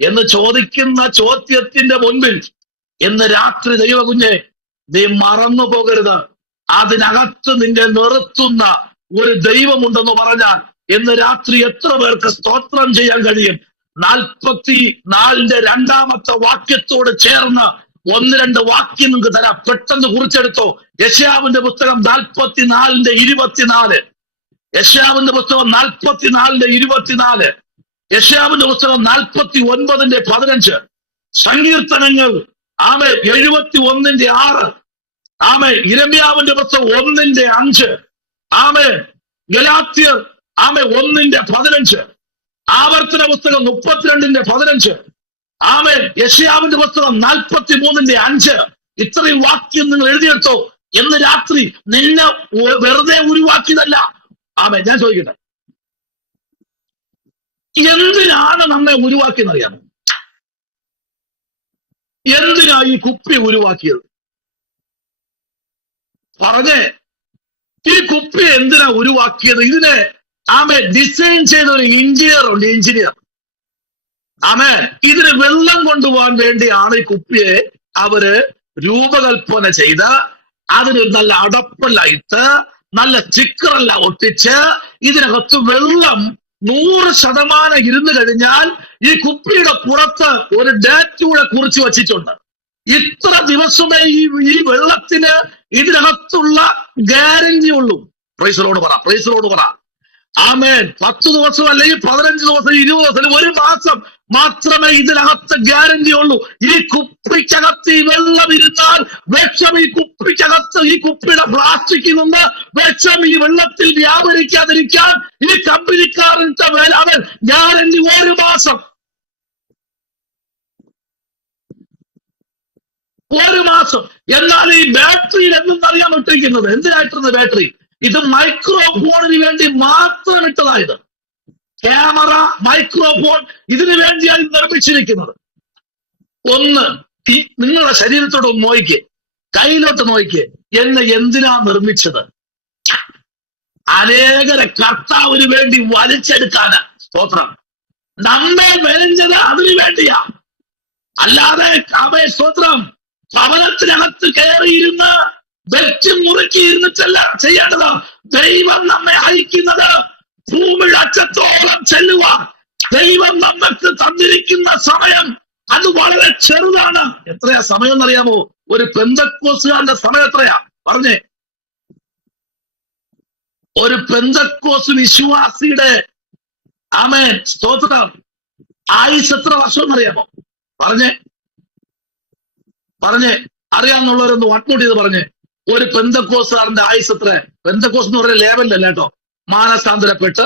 എന്ന് ചോദിക്കുന്ന ചോദ്യത്തിന്റെ മുൻപിൽ ഇന്ന് രാത്രി ദൈവകുഞ്ഞെ, നീ മറന്നു പോകരുത്. അതിനകത്ത് നിന്നെ നിർത്തുന്ന ഒരു ദൈവമുണ്ടെന്ന് പറഞ്ഞാൽ ഇന്ന് രാത്രി എത്ര പേർക്ക് സ്തോത്രം ചെയ്യാൻ കഴിയും? 44:2 വാക്യത്തോട് ചേർന്ന് 1-2 വാക്യം നിങ്ങൾക്ക് തരാം. പെട്ടെന്ന് കുറിച്ചെടുത്തോ. യെശയ്യാവിന്റെ പുസ്തകം 44:24. യെശയ്യാവിന്റെ പുസ്തകം 44:24. യെശയ്യാവിന്റെ പുസ്തകം 49:15. സങ്കീർത്തനങ്ങൾ 71:6. യിരെമ്യാവിന്റെ പുസ്തകം 1:5. ഗലാത്യർ 1:15. ആവർത്തന പുസ്തകം 32:15. യെശയ്യാവിന്റെ പുസ്തകം 43:5. ഇത്രയും വാക്യം നിങ്ങൾ എഴുതിയെടുത്തോ. എന്ന് രാത്രി നിന്നെ വെറുതെ ഉരുവാക്കിയതല്ല. ഞാൻ ചോദിക്കട്ടെ, എന്തിനാണ് നമ്മെ ഉരുവാക്കിയെന്നറിയാമോ? എന്തിനാ ഈ കുപ്പി ഉരുവാക്കിയത്? പറഞ്ഞേ, ഈ കുപ്പി എന്തിനാ ഉരുവാക്കിയത്? ഇതിനെ ഡിസൈൻ ചെയ്ത ഒരു എഞ്ചിനീയർ ഉണ്ട്. ഇതിന് വെള്ളം കൊണ്ടുപോകാൻ വേണ്ടിയാണ് ഈ കുപ്പിയെ അവര് രൂപകൽപ്പന ചെയ്ത് അതിനൊരു നല്ല അടപ്പെല്ലാം നല്ല സ്റ്റിക്കറെല്ലാം ഒട്ടിച്ച് ഇതിനകത്ത് വെള്ളം 100% ഇരുന്ന് കഴിഞ്ഞാൽ ഈ കുപ്പിയുടെ പുറത്ത് ഒരു ഡേറ്റ് കൂടെ കുറിച്ച് വച്ചിട്ടുണ്ട്. ഇത്ര ദിവസമേ ഈ വെള്ളത്തിന് ഇതിനകത്തുള്ള ഗ്യാരണ്ടി ഉള്ളൂ. പ്രൈസലോട് പറ. 10 ദിവസം അല്ലെങ്കിൽ 15 ദിവസം 20 ദിവസം 1 മാസം മാത്രമേ ഇതിനകത്ത് ഗ്യാരണ്ടി ഉള്ളൂ. ഈ കുപ്പിക്കകത്ത് ഈ വെള്ളം ഇരുന്നാൽ വിഷം ഈ കുപ്പിക്കകത്ത്, ഈ കുപ്പിയുടെ പ്ലാസ്റ്റിക്കിൽ നിന്ന് വിഷം ഈ വെള്ളത്തിൽ വ്യാപരിക്കാതിരിക്കാൻ ഈ കമ്പനിക്കാരന്റെ അവൻ ഗ്യാരണ്ടി 1 മാസം. 1 മാസം. എന്നാൽ ഈ ബാറ്ററിയിൽ എന്തെന്നറിയാൻ ഇട്ടിരിക്കുന്നത്? എന്തിനായിട്ടിരുന്ന ബാറ്ററി? ഇത് മൈക്രോഫോണിന് വേണ്ടി മാത്രം ഇട്ടതായത്. ക്യാമറ, മൈക്രോഫോൺ ഇതിനു വേണ്ടിയാണ് നിർമ്മിച്ചിരിക്കുന്നത്. ഒന്ന് നിങ്ങളുടെ ശരീരത്തോട് നോക്കിക്കേ, കയ്യിലോട്ട് നോക്കിക്കേ. എന്നെ എന്തിനാ നിർമ്മിച്ചത്? അനേകരെ കർത്താവിന് വേണ്ടി വലിച്ചെടുക്കാനാ. സ്തോത്രം. നമ്മെ മെനഞ്ഞത് അതിനു വേണ്ടിയാ. അല്ലാതെ സ്തോത്രം ഭവനത്തിനകത്ത് കയറിയിരുന്ന് വെച്ച് മുറുക്കിയിരുന്നിട്ടല്ല ചെയ്യേണ്ടത്. ദൈവം നമ്മെ അയക്കുന്നത് ഭൂമിയുടെ അറ്റത്തോളം ചെല്ലുവാൻ. ദൈവം നമുക്ക് തന്നിരിക്കുന്ന സമയം അത് വളരെ ചെറുതാണ്. എത്രയാ സമയം എന്നറിയാമോ? ഒരു പെന്തക്കോസുകാരന്റെ സമയം എത്രയാ? പറഞ്ഞേ. ഒരു പെന്തക്കോസ് വിശ്വാസിയുടെ സ്തോത്രം ആയുസ് എത്ര വർഷം എന്നറിയാമോ? പറഞ്ഞേ. പറഞ്ഞേ, അറിയാവുന്നവരൊന്ന് വൺമൂട്ട് ചെയ്ത് പറഞ്ഞേ. ഒരു പെന്തക്കോസ്തുകാരന്റെ ആയുസ് എത്ര? പെന്തക്കോസ് എന്ന് പറയുന്ന ലേവലല്ല കേട്ടോ. മാനസാന്തരപ്പെട്ട്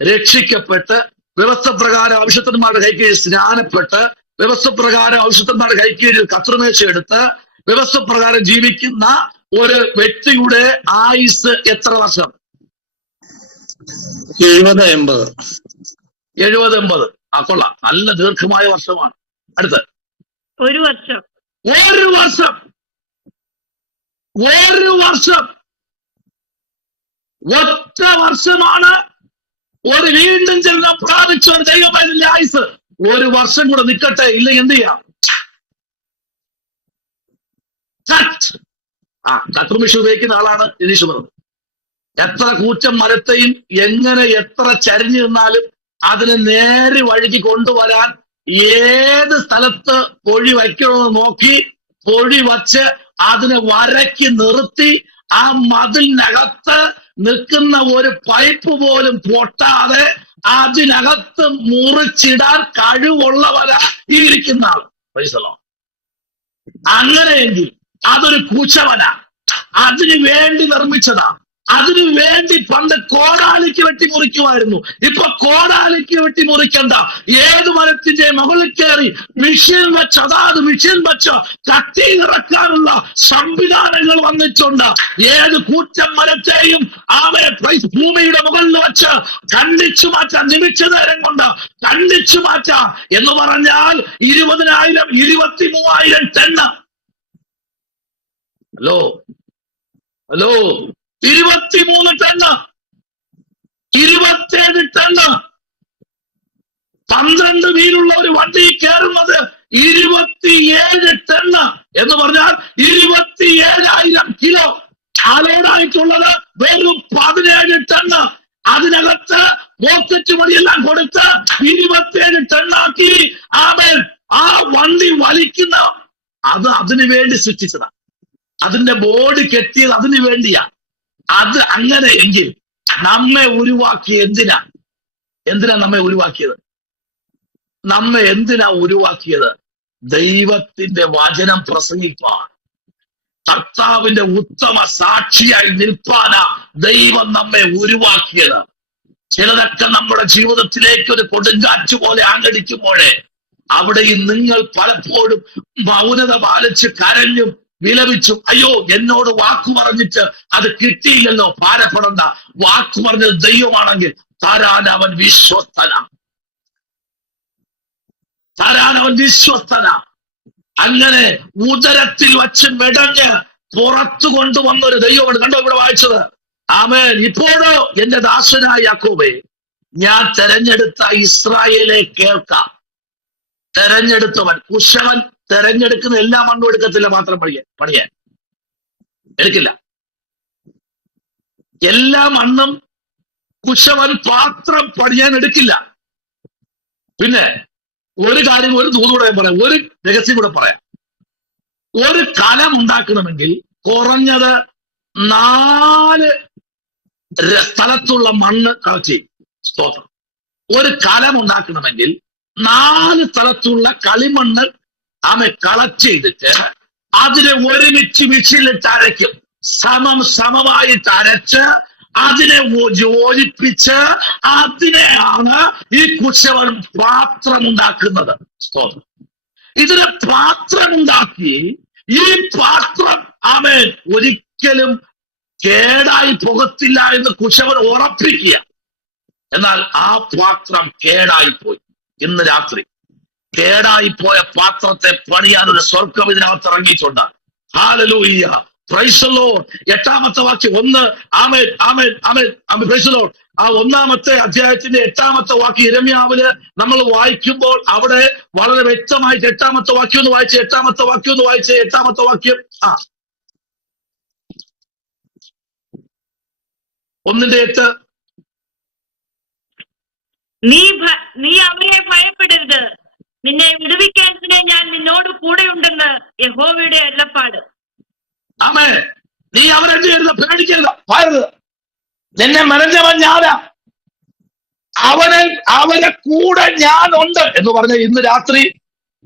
രക്ഷിക്കപ്പെട്ട് വ്യവസ്ഥ പ്രകാരം അഭിഷിക്തന്മാരുടെ കൈക്കീഴിൽ സ്നാനപ്പെട്ട് വ്യവസ്ഥ പ്രകാരം അഭിഷിക്തന്മാരുടെ കൈക്കീഴിൽ കർത്തൃമേശ എടുത്ത് വ്യവസ്ഥ പ്രകാരം ജീവിക്കുന്ന ഒരു വ്യക്തിയുടെ ആയുസ് എത്ര വർഷം? 70-80. 70-80. ആ കൊള്ളാം, നല്ല ദീർഘമായ വർഷമാണ്. അടുത്ത് 1 വർഷം. 1 വർഷം. 1 വർഷം. ഒറ്റ വർഷമാണ് ഒരു വീണ്ടും ജന്മം പ്രാപിച്ച ഒരു ദൈവത്തിന്റെ ആയുസ്. 1 വർഷം കൂടെ നിൽക്കട്ടെ, ഇല്ലെങ്കിൽ എന്ത് ചെയ്യാം? കത്രുമിഷ് ഉപയോഗിക്കുന്ന ആളാണ് രതീഷ് പറഞ്ഞത്. എത്ര കൂറ്റം മരത്തെയും എങ്ങനെ എത്ര ചരിഞ്ഞു നിന്നാലും അതിനെ നേരെ വഴിക്ക് കൊണ്ടുവരാൻ ഏത് സ്ഥലത്ത് പൊഴി വയ്ക്കണമെന്ന് നോക്കി പൊഴി വച്ച് അതിനെ വരയ്ക്ക് നിർത്തി ആ മതിലിനകത്ത് നിൽക്കുന്ന ഒരു പൈപ്പ് പോലും പൊട്ടാതെ അതിനകത്ത് മുറിച്ചിടാൻ കഴിവുള്ളവരാ ഇരിക്കുന്ന ആൾ. അങ്ങനെയെങ്കിൽ അതൊരു കുശവനാ. അതിനു വേണ്ടി നിർമ്മിച്ചതാ. അതിനു വേണ്ടി പണ്ട് കോടാലിക്ക് വെട്ടി മുറിക്കുമായിരുന്നു. ഇപ്പൊ കോടാലിക്ക് വെട്ടി മുറിക്കണ്ട. ഏത് മരത്തിന്റെ മുകളിൽ കയറി മിഷീൻ വെച്ച് അതാത് മിഷീൻ വെച്ച് കത്തി ഇറക്കാനുള്ള സംവിധാനങ്ങൾ വന്നിട്ടുണ്ട്. ഏത് കൂറ്റം മരത്തെയും ഭൂമിയുടെ മുകളിൽ വെച്ച് ഖണ്ഡിച്ചു മാറ്റാം. നിമിഷ നേരം കൊണ്ട് ഖണ്ഡിച്ചു മാറ്റാം. എന്ന് പറഞ്ഞാൽ 20,000 23,000 ടണ്ണ്. Hello 23 ton, 27 ton. 12 വീലുള്ള ഒരു വണ്ടി കയറുന്നത് 27 ടണ്ണ് എന്ന് പറഞ്ഞാൽ 27,000 കിലോ. ആലോടായിട്ടുള്ളത് വെറും 17 ടണ്ണ്. അതിനകത്ത് പോക്കറ്റ് മണിയെല്ലാം കൊടുത്ത് 27 ടണ്ണാക്കി ആ വണ്ടി വലിക്കുന്ന അതിനു വേണ്ടി സൃഷ്ടിച്ചതാ. അതിന്റെ ബോഡി കെട്ടിയത് അതിനു വേണ്ടിയാ. അത് അങ്ങനെയെങ്കിൽ നമ്മെ ഉരുവാക്കി എന്തിനാ നമ്മെ ഉരുവാക്കിയത്? നമ്മെ എന്തിനാ ഉരുവാക്കിയത്? ദൈവത്തിന്റെ വചനം പ്രസംഗിപ്പാൻ, കർത്താവിന്റെ ഉത്തമ സാക്ഷിയായി നിൽപ്പാനാ ദൈവം നമ്മെ ഉരുവാക്കിയത്. ചിലതൊക്കെ നമ്മുടെ ജീവിതത്തിലേക്ക് ഒരു കൊടുങ്കാറ്റ് പോലെ ആഞ്ഞടിക്കുമ്പോഴേ അവിടെയും നിങ്ങൾ പലപ്പോഴും മൗനത പാലിച്ച് കരഞ്ഞും വിലപിച്ചു, അയ്യോ എന്നോട് വാക്കു പറഞ്ഞിട്ട് അത് കിട്ടിയില്ലല്ലോ. ഭാരപ്പെടണ്ട. വാക്കു പറഞ്ഞത് ദൈവമാണെങ്കിൽ തരാൻ അവൻ വിശ്വസ്തന. അങ്ങനെ ഉദരത്തിൽ വച്ച് മെടഞ്ഞ് പുറത്തു കൊണ്ടുവന്നൊരു ദൈവമാണ്. കണ്ടോ ഇവിടെ വായിച്ചത്? ആമേൻ. ഇപ്പോഴോ എന്റെ ദാസനായ യാക്കോബേ, ഞാൻ തെരഞ്ഞെടുത്ത ഇസ്രായേലെ കേൾക്കാം. തെരഞ്ഞെടുത്തവൻ കുശവൻ തെരഞ്ഞെടുക്കുന്ന എല്ലാ മണ്ണും എടുക്കത്തില്ല. മാത്രം പണിയാൻ എടുക്കില്ല. എല്ലാ മണ്ണും കുശവൻ പാത്രം പണിയാൻ എടുക്കില്ല. പിന്നെ ഒരു കാര്യം, ഒരു ദൂതൂടെ പറയാം, ഒരു രഹസ്യം കൂടെ പറയാം. ഒരു കലം ഉണ്ടാക്കണമെങ്കിൽ കുറഞ്ഞത് 4 സ്ഥലത്തുള്ള മണ്ണ് കളക്ട് ചെയ്യും. സ്തോത്രം. ഒരു കലം ഉണ്ടാക്കണമെങ്കിൽ 4 സ്ഥലത്തുള്ള കളിമണ്ണ് കളക്ട് ചെയ്തിട്ട് അതിനെ ഒരുമിച്ച് മിക്സിയിലിട്ട് അരയ്ക്കും. സമമായിട്ട് അരച്ച് അതിനെ യോജിപ്പിച്ച് അതിനെയാണ് ഈ കുശവൻ പാത്രമുണ്ടാക്കുന്നത്. സ്തോത്രം. ഇതിനെ പാത്രമുണ്ടാക്കി ഈ പാത്രം ഒരിക്കലും കേടായി പോകത്തില്ല എന്ന് കുശവൻ ഉറപ്പിക്കുക. എന്നാൽ ആ പാത്രം കേടായി പോയി. ഇന്ന് രാത്രി കേടായിപ്പോയ പാത്രത്തെ പണിയാൻ ഒരു സ്വർഗം ഇതിനകത്ത് ഇറങ്ങിയിട്ടുണ്ട്. ഹല്ലേലൂയ, പ്രൈസ് ദി ലോർഡ്. 8-ാമത്തെ വാക്യം 1. ആമേൻ ആമേൻ ആമേൻ ആമേൻ. Praise the Lord. ആ 1-ാമത്തെ അധ്യായത്തിന്റെ 8-ാമത്തെ വാക്യം യിരെമ്യാവില് നമ്മൾ വായിക്കുമ്പോൾ അവിടെ വളരെ വ്യക്തമായിട്ട് 8-ാമത്തെ വാക്യം ഒന്ന് വായിച്ച് 8-ാമത്തെ വാക്യം ഒന്ന് വായിച്ച് 8-ാമത്തെ വാക്യം 1:8. നീ അവരെ ഭയപ്പെടരുത്, നിന്നെ വിടുവിക്കേണ്ടതിനെ ഞാൻ നിന്നോട് കൂടെ ഉണ്ടെന്ന് യഹോവയുടെ അരുളപ്പാട്. ആമേൻ. നീ അവരെന്ത് ചെയ്യരുത്? പേടിക്കരുത്, ഭയരുത്. നിന്നെ മെനഞ്ഞവൻ ഞാനാ. അവരെ കൂടെ ഞാൻ ഉണ്ട് എന്ന് പറഞ്ഞ ഇന്ന് രാത്രി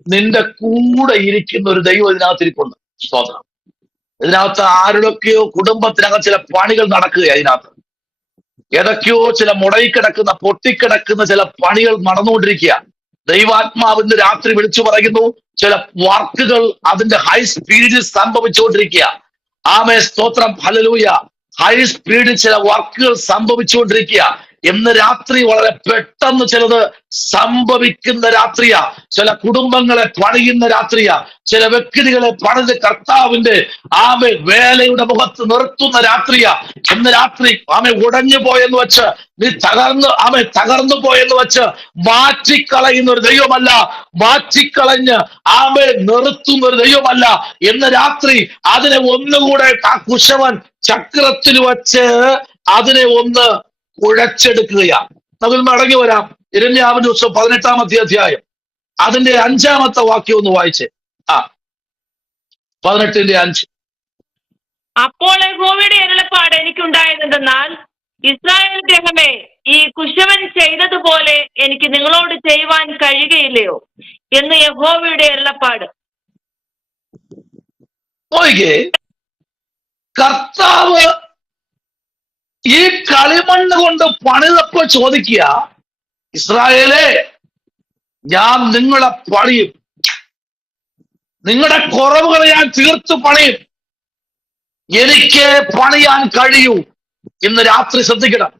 നിന്റെ കൂടെ ഇരിക്കുന്ന ഒരു ദൈവം ഇതിനകത്ത് ഇരിപ്പുണ്ട്. സ്തോത്രം. ഇതിനകത്ത് ആരുടെയൊക്കെയോ കുടുംബത്തിനകത്ത് ചില പണികൾ നടക്കുകയാണ്. ഇതിനകത്ത് ഏതൊക്കെയോ ചില മുടങ്ങിക്കിടക്കുന്ന പൊട്ടിക്കിടക്കുന്ന ചില പണികൾ നടന്നുകൊണ്ടിരിക്കുക. ദൈവാത്മാവിന്റെ രാത്രി വിളിച്ചു പറയുന്നു, ചില വർക്കുകൾ അതിന്റെ ഹൈ സ്പീഡിൽ സംഭവിച്ചുകൊണ്ടിരിക്കുക. ആമേ സ്തോത്രം, ഹല്ലേലൂയ. ഹൈ സ്പീഡിൽ ചില വർക്കുകൾ സംഭവിച്ചുകൊണ്ടിരിക്കുക. ഇന്ന് രാത്രി വളരെ പെട്ടെന്ന് ചിലത് സംഭവിക്കുന്ന രാത്രിയാ. ചില കുടുംബങ്ങളെ പണിയുന്ന രാത്രിയാ. ചില വ്യക്തികളെ പണിത് കർത്താവിന്റെ ആമെ വേലയുടെ മുഖത്ത് നിർത്തുന്ന രാത്രിയാ. ഇന്ന് രാത്രി ആമെ ഉടഞ്ഞു പോയെന്ന് വെച്ച് നീ തകർന്നു പോയെന്ന് വെച്ച് മാറ്റിക്കളയുന്ന ഒരു ദൈവമല്ല, മാറ്റിക്കളഞ്ഞ് ആമെ നിർത്തുന്ന ഒരു ദൈവമല്ല. ഇന്ന് രാത്രി അതിനെ ഒന്നുകൂടെ ആ കുശവൻ ചക്രത്തിൽ വച്ച് അതിനെ ഒന്ന് കുഴച്ചെടുക്കുകയാണ്. നമുക്ക് മടങ്ങി വരാം. യിരെമ്യാവിന്റെ പുസ്തകം 18-ാമത്തെ അധ്യായം അതിന്റെ 5-ാമത്തെ വാക്യം ഒന്ന് വായിച്ചേ. 18:5. അപ്പോൾ യഹോവയുടെ അരുളപ്പാട് എനിക്കുണ്ടായതെന്നാൽ, ഇസ്രായേൽ ഗൃഹമേ, ഈ കുശവൻ ചെയ്തതുപോലെ എനിക്ക് നിങ്ങളോട് ചെയ്യുവാൻ കഴിയുകയില്ലയോ എന്ന് യഹോവയുടെ അരുളപ്പാട്. കർത്താവ് ഈ കളിമണ്ണ് കൊണ്ട് പണിതപ്പോ ചോദിക്കുക, ഇസ്രായേലേ, ഞാൻ നിങ്ങളെ പണിയും, നിങ്ങളുടെ കുറവുകളെ ഞാൻ തീർത്തു പണിയും, എനിക്ക് പണിയാൻ കഴിയൂ. ഇന്ന് രാത്രി ശ്രദ്ധിക്കണം.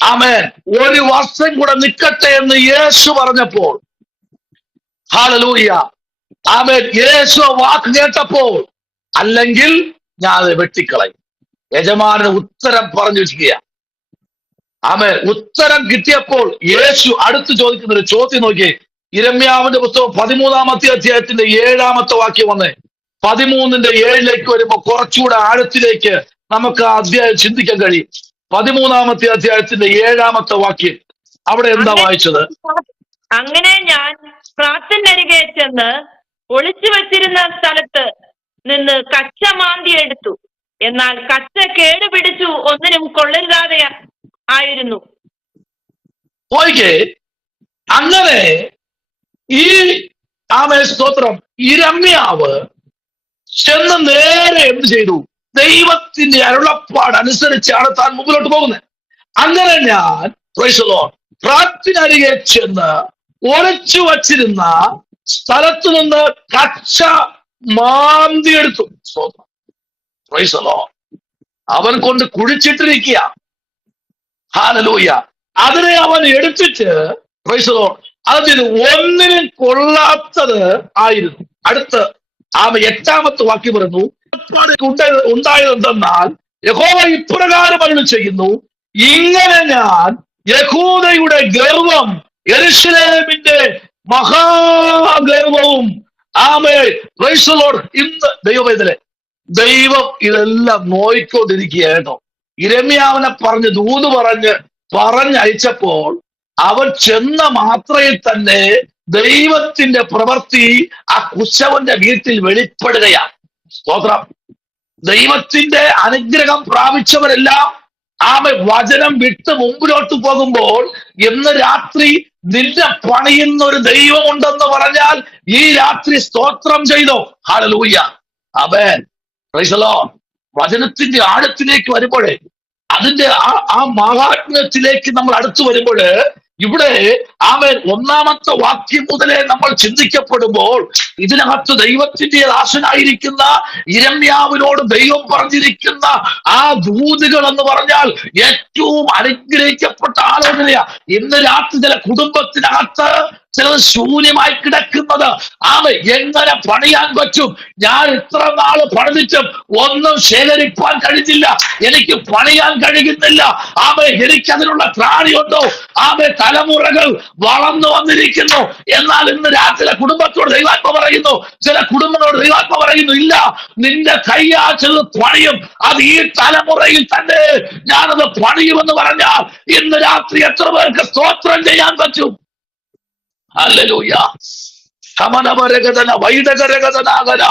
ആമേൻ. ഒരു വർഷം കൂടെ നിൽക്കട്ടെ എന്ന് യേശു പറഞ്ഞപ്പോൾ, ഹല്ലേലൂയ, ആമേൻ, യേശു വാക്ക് കേട്ടപ്പോൾ, അല്ലെങ്കിൽ ഞാൻ അത് വെട്ടിക്കളയും. യജമാനന് ഉത്തരം പറഞ്ഞു വെച്ചിരിക്കുക. ആമേൻ. ഉത്തരം കിട്ടിയപ്പോൾ യേശു അടുത്ത് ചോദിക്കുന്ന ഒരു ചോദ്യം നോക്കിയേ. യിരെമ്യാവിന്റെ പുസ്തകം 13-ാമത്തെ അധ്യായത്തിന്റെ 7-ാമത്തെ വാക്യം വന്നേ. 13:7 വരുമ്പോ കുറച്ചുകൂടെ ആഴത്തിലേക്ക് നമുക്ക് ആ അധ്യായം ചിന്തിക്കാൻ കഴിയും. 13-ാമത്തെ അധ്യായത്തിന്റെ 7-ാമത്തെ വാക്യം അവിടെ എന്താ വായിച്ചത്? അങ്ങനെ ഞാൻ പ്രാർത്ഥനരികെ ചെന്ന് ഒളിച്ചു വച്ചിരുന്ന സ്ഥലത്ത് നിന്ന് കച്ച മാന്തി എടുത്തു. എന്നാൽ കച്ച കേടുപിടിച്ചു, ഒന്നിനും കൊള്ളരുതാതെ ആയിരുന്നു. അങ്ങനെ ഈ ആമേ സ്തോത്രം യിരെമ്യാവ് ചെന്ന് നേരെ എന്ത് ചെയ്തു? ദൈവത്തിന്റെ അരുളപ്പാട് അനുസരിച്ചാണ് താൻ മുമ്പിലോട്ട് പോകുന്നത്. അങ്ങനെ ഞാൻ പ്രാർത്ഥനരികെ ചെന്ന് ഒളിച്ചു വച്ചിരുന്ന സ്ഥലത്തു നിന്ന് കച്ച മാന്തിയെടുത്തു. സ്തോത്രം. അവൻ കൊണ്ട് കുഴിച്ചിട്ടിരിക്കുക. ഹല്ലേലൂയ. അതിനെ അവൻ എടുത്തിട്ട് അതിന് ഒന്നിനും കൊള്ളാത്തത് ആയിരുന്നു. അടുത്ത് 8-ാമത്തെ വാക്യം പറയുന്നു, ഉണ്ടായതെന്തെന്നാൽ യഹോവ ഇപ്രകാരം അരുളി ചെയ്യുന്നു, ഇങ്ങനെ ഞാൻ യഹൂദയുടെ ഗർവം, യെരൂശലേമിന്റെ മഹാഗർവവും ഇന്ന് ദൈവം ഇതെല്ലാം നോയിക്കൊണ്ടിരിക്കുക കേട്ടോ. യിരെമ്യാവിനെ ദൂത് പറഞ്ഞയച്ചപ്പോൾ അവൻ ചെന്ന മാത്രയിൽ തന്നെ ദൈവത്തിന്റെ പ്രവൃത്തി ആ കുശവന്റെ വീട്ടിൽ വെളിപ്പെടുകയാണ്. സ്തോത്രം. ദൈവത്തിന്റെ അനുഗ്രഹം പ്രാപിച്ചവരെല്ലാം വചനം വിട്ട് മുമ്പിലോട്ട് പോകുമ്പോൾ ഇന്ന് രാത്രി നിന്നെ പണിയുന്ന ഒരു ദൈവമുണ്ടെന്ന് പറഞ്ഞാൽ ഈ രാത്രി സ്തോത്രം ചെയ്തോ. Hallelujah. Amen. Praise the Lord. വചനത്തിന്റെ ആഴത്തിലേക്ക് വരുമ്പോഴേ, അതിന്റെ ആ മഹാത്മ്യത്തിലേക്ക് നമ്മൾ അടുത്തു വരുമ്പോൾ, ഇവിടെ ആമേൻ 1-ാമത്തെ വാക്യം മുതലേ നമ്മൾ ചിന്തിക്കപ്പെടുമ്പോൾ ഇതിനകത്ത് ദൈവത്തിന്റെ ദാസനായിരിക്കുന്ന യിരെമ്യാവിനോട് ദൈവം പറഞ്ഞിരിക്കുന്ന ആ ദൂതുകൾ എന്ന് പറഞ്ഞാൽ ഏറ്റവും അനുഗ്രഹിക്കപ്പെട്ട ആലോചനയാ. ഇന്ന് രാത്രി ചില കുടുംബത്തിനകത്ത് ചിലത് ശൂന്യമായി കിടക്കുന്നത് എങ്ങനെ പണിയാൻ പറ്റും? ഞാൻ ഇത്ര നാള് പണിതിട്ടും ഒന്നും ശേഖരിപ്പാൻ കഴിഞ്ഞില്ല, എനിക്ക് പണിയാൻ കഴിയുന്നില്ല. എനിക്കതിനുള്ള ത്രാണിയുണ്ടോ? തലമുറകൾ വളർന്നു വന്നിരിക്കുന്നു. എന്നാൽ ഇന്ന് രാത്രി കുടുംബത്തോട് ദൈവാത്മ പറയുന്നു, ചില കുടുംബങ്ങളോട് ദൈവാത്മ പറയുന്നു, ഇല്ല, നിന്റെ കയ്യാ ചിലത് പണിയും, അത് ഈ തലമുറയിൽ തന്നെ ഞാനത് പണിയുമെന്ന് പറഞ്ഞാൽ ഇന്ന് രാത്രി എത്ര പേർക്ക് സ്തോത്രം ചെയ്യാൻ പറ്റും? ഹല്ലേലൂയ. ശമനപരഗതന വൈദകരഗതനാകന